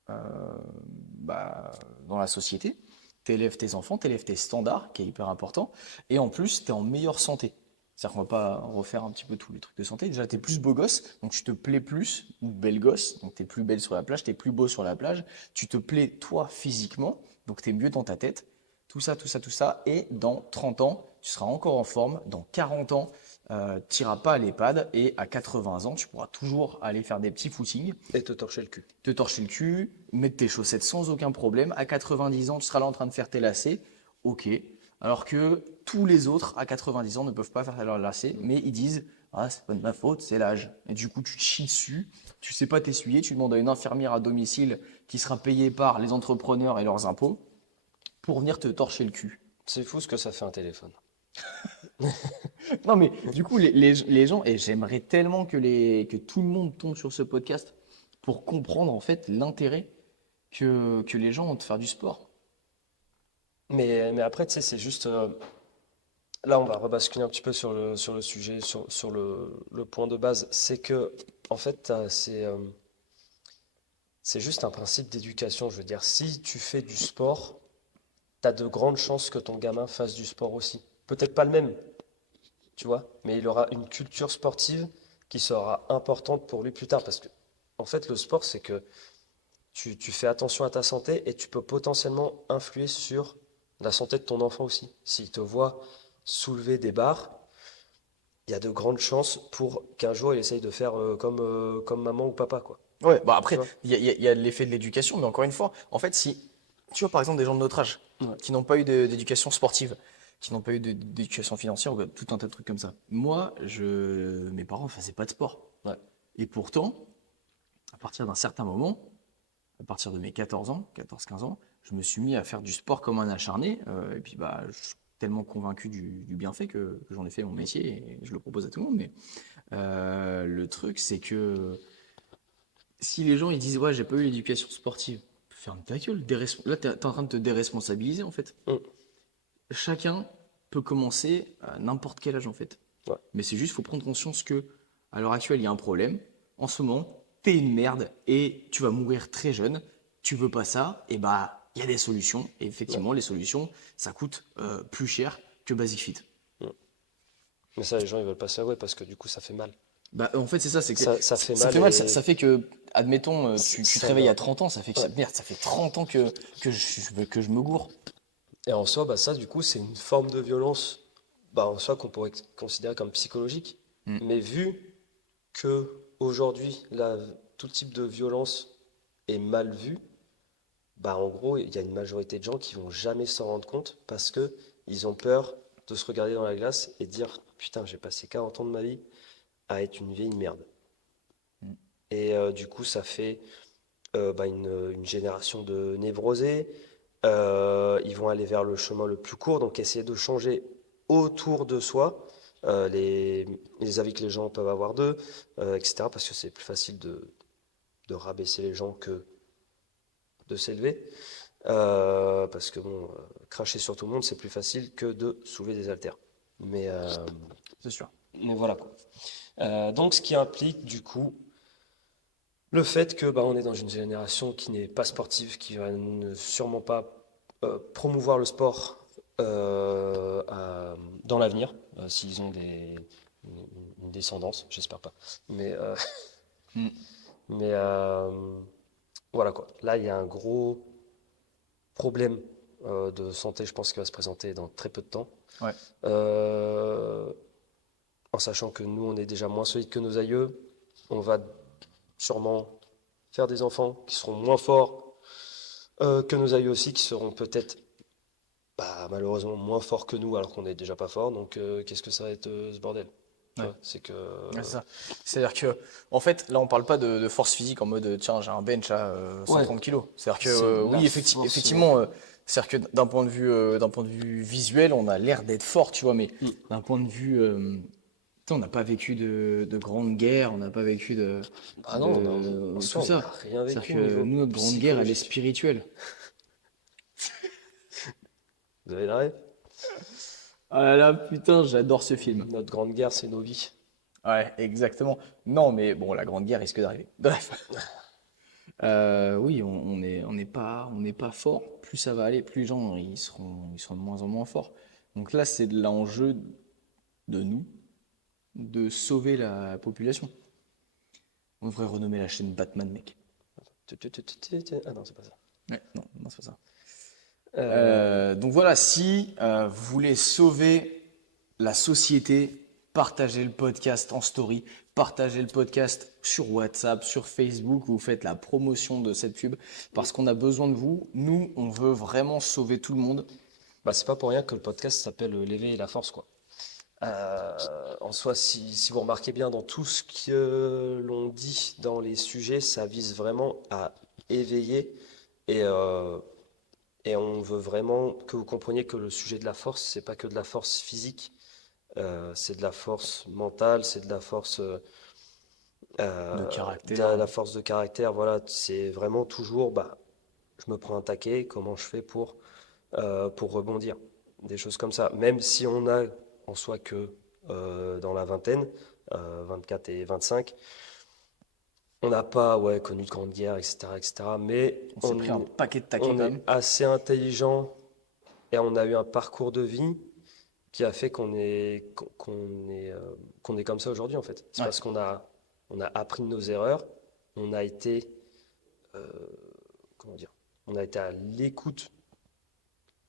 bah, dans la société, t'élèves tes enfants, t'élèves tes standards, qui est hyper important, et en plus, tu es en meilleure santé. C'est-à-dire qu'on va pas refaire un petit peu tous les trucs de santé. Déjà, tu es plus beau gosse, donc tu te plais plus, ou belle gosse, donc tu es plus belle sur la plage, tu es plus beau sur la plage, tu te plais toi physiquement, donc tu es mieux dans ta tête. Tout ça, tout ça, tout ça. Et dans 30 ans, tu seras encore en forme. Dans 40 ans, tu n'iras pas à l'EHPAD. Et à 80 ans, tu pourras toujours aller faire des petits footings, Et te torcher le cul. te torcher le cul, mettre tes chaussettes sans aucun problème. À 90 ans, tu seras là en train de faire tes lacets. Ok. Alors que tous les autres, à 90 ans, ne peuvent pas faire leurs lacets, mais ils disent ah, c'est pas de ma faute, c'est l'âge. Et du coup, tu te chies dessus, tu sais pas t'essuyer, tu demandes à une infirmière à domicile qui sera payée par les entrepreneurs et leurs impôts pour venir te torcher le cul. C'est fou ce que ça fait un téléphone. Non, mais du coup, les gens, et j'aimerais tellement que tout le monde tombe sur ce podcast pour comprendre en fait l'intérêt que les gens ont de faire du sport. Mais après, tu sais, c'est juste. Là, on va rebasculer un petit peu sur le sujet, sur le point de base. C'est que, en fait, c'est juste un principe d'éducation. Je veux dire, si tu fais du sport, tu as de grandes chances que ton gamin fasse du sport aussi. Peut-être pas le même, tu vois, mais il aura une culture sportive qui sera importante pour lui plus tard. Parce que, en fait, le sport, c'est que tu fais attention à ta santé et tu peux potentiellement influer sur la santé de ton enfant aussi. S'il te voit soulever des barres, il y a de grandes chances pour qu'un jour il essaye de faire comme maman ou papa, quoi. Ouais, bah Tu après, vois? il y a l'effet de l'éducation, mais encore une fois, en fait, si tu vois par exemple des gens de notre âge Ouais. qui n'ont pas eu d'éducation sportive, qui n'ont pas eu d'éducation financière ou tout un tas de trucs comme ça. Moi, mes parents ne faisaient pas de sport. Ouais. Et pourtant, à partir d'un certain moment, à partir de mes 14 ans, 14-15 ans, je me suis mis à faire du sport comme un acharné. Et puis, je suis tellement convaincu du bienfait que j'en ai fait mon métier et je le propose à tout le monde. Mais le truc, c'est que si les gens ils disent ouais, j'ai pas eu l'éducation sportive, ferme ta gueule. Là, t'es en train de te déresponsabiliser en fait. Mm. Chacun peut commencer à n'importe quel âge en fait. Ouais. Mais c'est juste, faut prendre conscience que à l'heure actuelle, il y a un problème. En ce moment, t'es une merde et tu vas mourir très jeune. Tu veux pas ça, et il y a des solutions. Et effectivement, les solutions, ça coûte plus cher que Basic Fit. Mais ça, les gens, ils veulent pas s'avouer parce que du coup, ça fait mal. En fait, c'est ça, c'est que Ça fait ça mal fait mal. et- Ça fait que, admettons, tu te Ça réveilles va. à 30 ans, ça fait que Ouais. merde, ça fait 30 ans que que je me gourre. Et en soi, ça, du coup, c'est une forme de violence, en soi, qu'on pourrait considérer comme psychologique. Mm. Mais vu que aujourd'hui, tout type de violence est mal vu, en gros, il y a une majorité de gens qui vont jamais s'en rendre compte parce que ils ont peur de se regarder dans la glace et dire, putain, j'ai passé 40 ans de ma vie à être une vieille merde. Mm. Et du coup, ça fait une génération de névrosés. Ils vont aller vers le chemin le plus court, donc essayer de changer autour de soi les avis que les gens peuvent avoir d'eux, etc. Parce que c'est plus facile de rabaisser les gens que de s'élever. Parce que cracher sur tout le monde, c'est plus facile que de soulever des haltères. Mais, C'est sûr. mais voilà quoi. Donc ce qui implique du coup le fait que on est dans une génération qui n'est pas sportive, qui va sûrement pas promouvoir le sport dans l'avenir, s'ils ont une descendance, j'espère pas. Mais, Mm. mais voilà quoi. Là, il y a un gros problème de santé, je pense, qui va se présenter dans très peu de temps. Ouais. En sachant que nous, on est déjà moins solides que nos aïeux, on va sûrement faire des enfants qui seront moins forts que nos aïeux aussi, qui seront peut-être malheureusement moins forts que nous alors qu'on n'est déjà pas fort. Donc qu'est-ce que ça va être ce bordel? Tu Ouais. vois, c'est que Ouais, c'est ça. C'est-à-dire que, en fait, là, on parle pas de force physique en mode, tiens, j'ai un bench à 130 kilos. C'est-à-dire que, C'est de la oui, force effectivement, c'est-à-dire que d'un point de vue visuel, on a l'air d'être fort, tu vois, mais Mm. d'un point de vue, tu sais, on n'a pas vécu de grandes guerres, on n'a pas vécu ah non, en tout soi, on ça. n'a rien C'est-à-dire vécu que niveau nous, notre grande guerre, elle est psychologique. spirituelle. Vous avez la rêve? Ah là là, putain, j'adore ce film. Notre grande guerre, c'est nos vies. Ouais, exactement. Non, mais bon, la grande guerre risque d'arriver. Bref. Oui, on n'est pas fort. Plus ça va aller, plus les gens ils seront de moins en moins forts. Donc là, c'est de l'enjeu de nous de sauver la population. On devrait renommer la chaîne Batman, mec. Ah non, c'est pas ça. Ouais, non, non, c'est pas ça. Euh, Donc voilà, si vous voulez sauver la société, partagez le podcast en story, partagez le podcast sur WhatsApp, sur Facebook, vous faites la promotion de cette pub parce qu'on a besoin de vous. Nous, on veut vraiment sauver tout le monde. c'est pas pour rien que le podcast s'appelle L'éveil et la force, quoi. En soi, si vous remarquez bien dans tout ce que l'on dit dans les sujets, ça vise vraiment à éveiller et on veut vraiment que vous compreniez que le sujet de la force, c'est pas que de la force physique, c'est de la force mentale, c'est de la force De de caractère. la force de caractère. Voilà, c'est vraiment toujours, je me prends un taquet, comment je fais pour rebondir, des choses comme ça. Même si on a en soi que dans la vingtaine, 24 et 25, on n'a pas connu de grande guerre, etc., etc. Mais On s'est pris un paquet de taquets on quand est même. assez intelligent et on a eu un parcours de vie qui a fait qu'on est comme ça aujourd'hui en fait. C'est Ouais. parce qu'on a appris de nos erreurs, on a été comment dire, on a été à l'écoute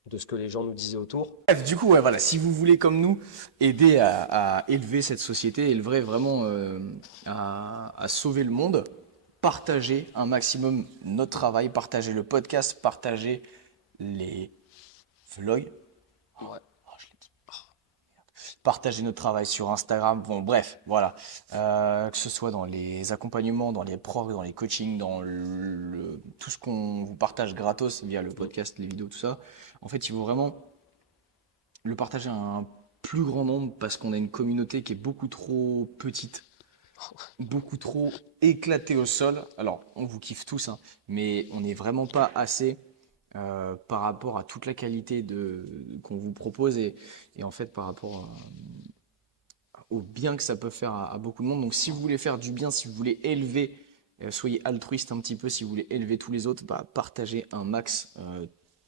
de ce que les gens nous disaient autour. Bref, du coup, ouais, voilà, si vous voulez, comme nous, aider à élever cette société, élever vraiment à sauver le monde, partagez un maximum notre travail, partagez le podcast, partagez les vlogs. Ouais. Oh, je l'ai dit. partager notre travail sur Instagram. Bon, bref, voilà. Que ce soit dans les accompagnements, dans les procs, dans les coachings, dans tout ce qu'on vous partage gratos via le podcast, les vidéos, tout ça. En fait, il faut vraiment le partager à un plus grand nombre parce qu'on a une communauté qui est beaucoup trop petite, beaucoup trop éclatée au sol. Alors, on vous kiffe tous, hein, mais on n'est vraiment pas assez par rapport à toute la qualité qu'on vous propose et en fait par rapport au bien que ça peut faire à beaucoup de monde. Donc, si vous voulez faire du bien, si vous voulez élever, soyez altruiste un petit peu, si vous voulez élever tous les autres, bah, partagez un max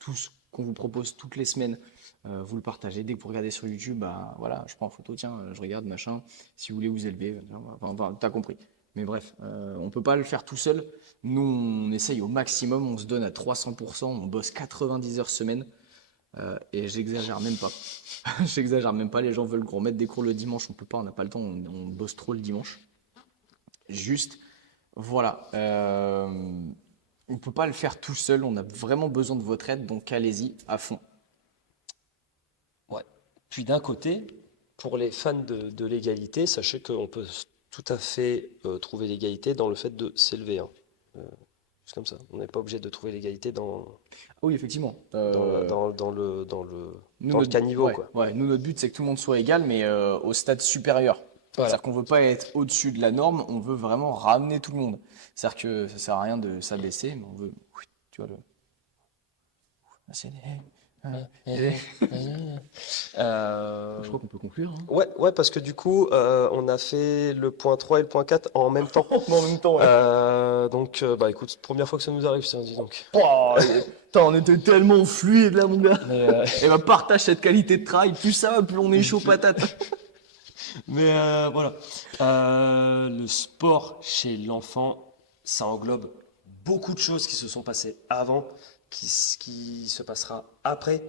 tout ce qu'on vous propose toutes les semaines. Vous le partagez. Dès que vous regardez sur YouTube, bah voilà, je prends en photo, tiens, je regarde, machin. Si vous voulez vous élever, enfin, t'as compris. Mais bref, on peut pas le faire tout seul. Nous, on essaye au maximum, on se donne à 300%, on bosse 90 heures semaine. Et j'exagère même pas. J'exagère même pas. Les gens veulent qu'on remette des cours le dimanche, on peut pas, on n'a pas le temps, on bosse trop le dimanche. Juste, voilà. On peut pas le faire tout seul, on a vraiment besoin de votre aide, donc allez-y à fond. Ouais. Puis d'un côté, pour les fans de l'égalité, sachez qu'on peut tout à fait trouver l'égalité dans le fait de s'élever, hein. C'est comme ça. On n'est pas obligé de trouver l'égalité dans, Oui, effectivement. dans le caniveau, ouais, quoi. ouais, nous, notre but, c'est que tout le monde soit égal, mais au stade supérieur. Voilà. C'est-à-dire qu'on veut pas être au-dessus de la norme, on veut vraiment ramener tout le monde. C'est-à-dire que ça sert à rien de s'abaisser, mais on veut, tu vois, je crois qu'on peut conclure. Hein. Ouais, parce que du coup, on a fait le point 3 et le point 4 en même temps. En même temps, ouais. Donc, bah écoute, première fois que ça nous arrive, ça, dis donc. Oh, putain, on était tellement fluide là, mon gars. Mais, Et bah, partage cette qualité de travail. Plus ça va, plus on est chaud patate. Mais voilà. Le sport chez l'enfant, ça englobe beaucoup de choses qui se sont passées avant, qui se passera après.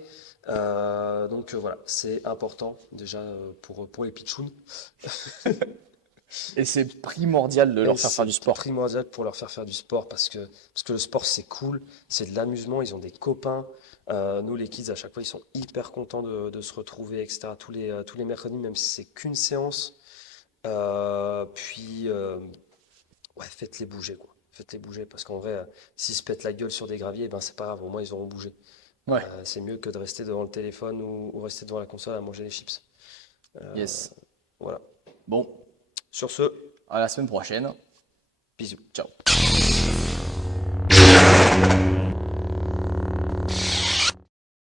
Donc voilà, c'est important déjà pour les pitchouns. Et c'est primordial de leur faire faire du sport. C'est primordial pour leur faire faire du sport parce que le sport c'est cool, c'est de l'amusement, ils ont des copains. Nous les kids à chaque fois ils sont hyper contents de se retrouver, etc. Tous les mercredis, même si c'est qu'une séance. Ouais, faites-les bouger quoi. Faites-les bouger parce qu'en vrai, s'ils se pètent la gueule sur des graviers, ben c'est pas grave, au moins ils auront bougé. Ouais. C'est mieux que de rester devant le téléphone ou rester devant la console à manger des chips. Yes. Voilà. Bon, Sur ce, à la semaine prochaine. bisous. Ciao.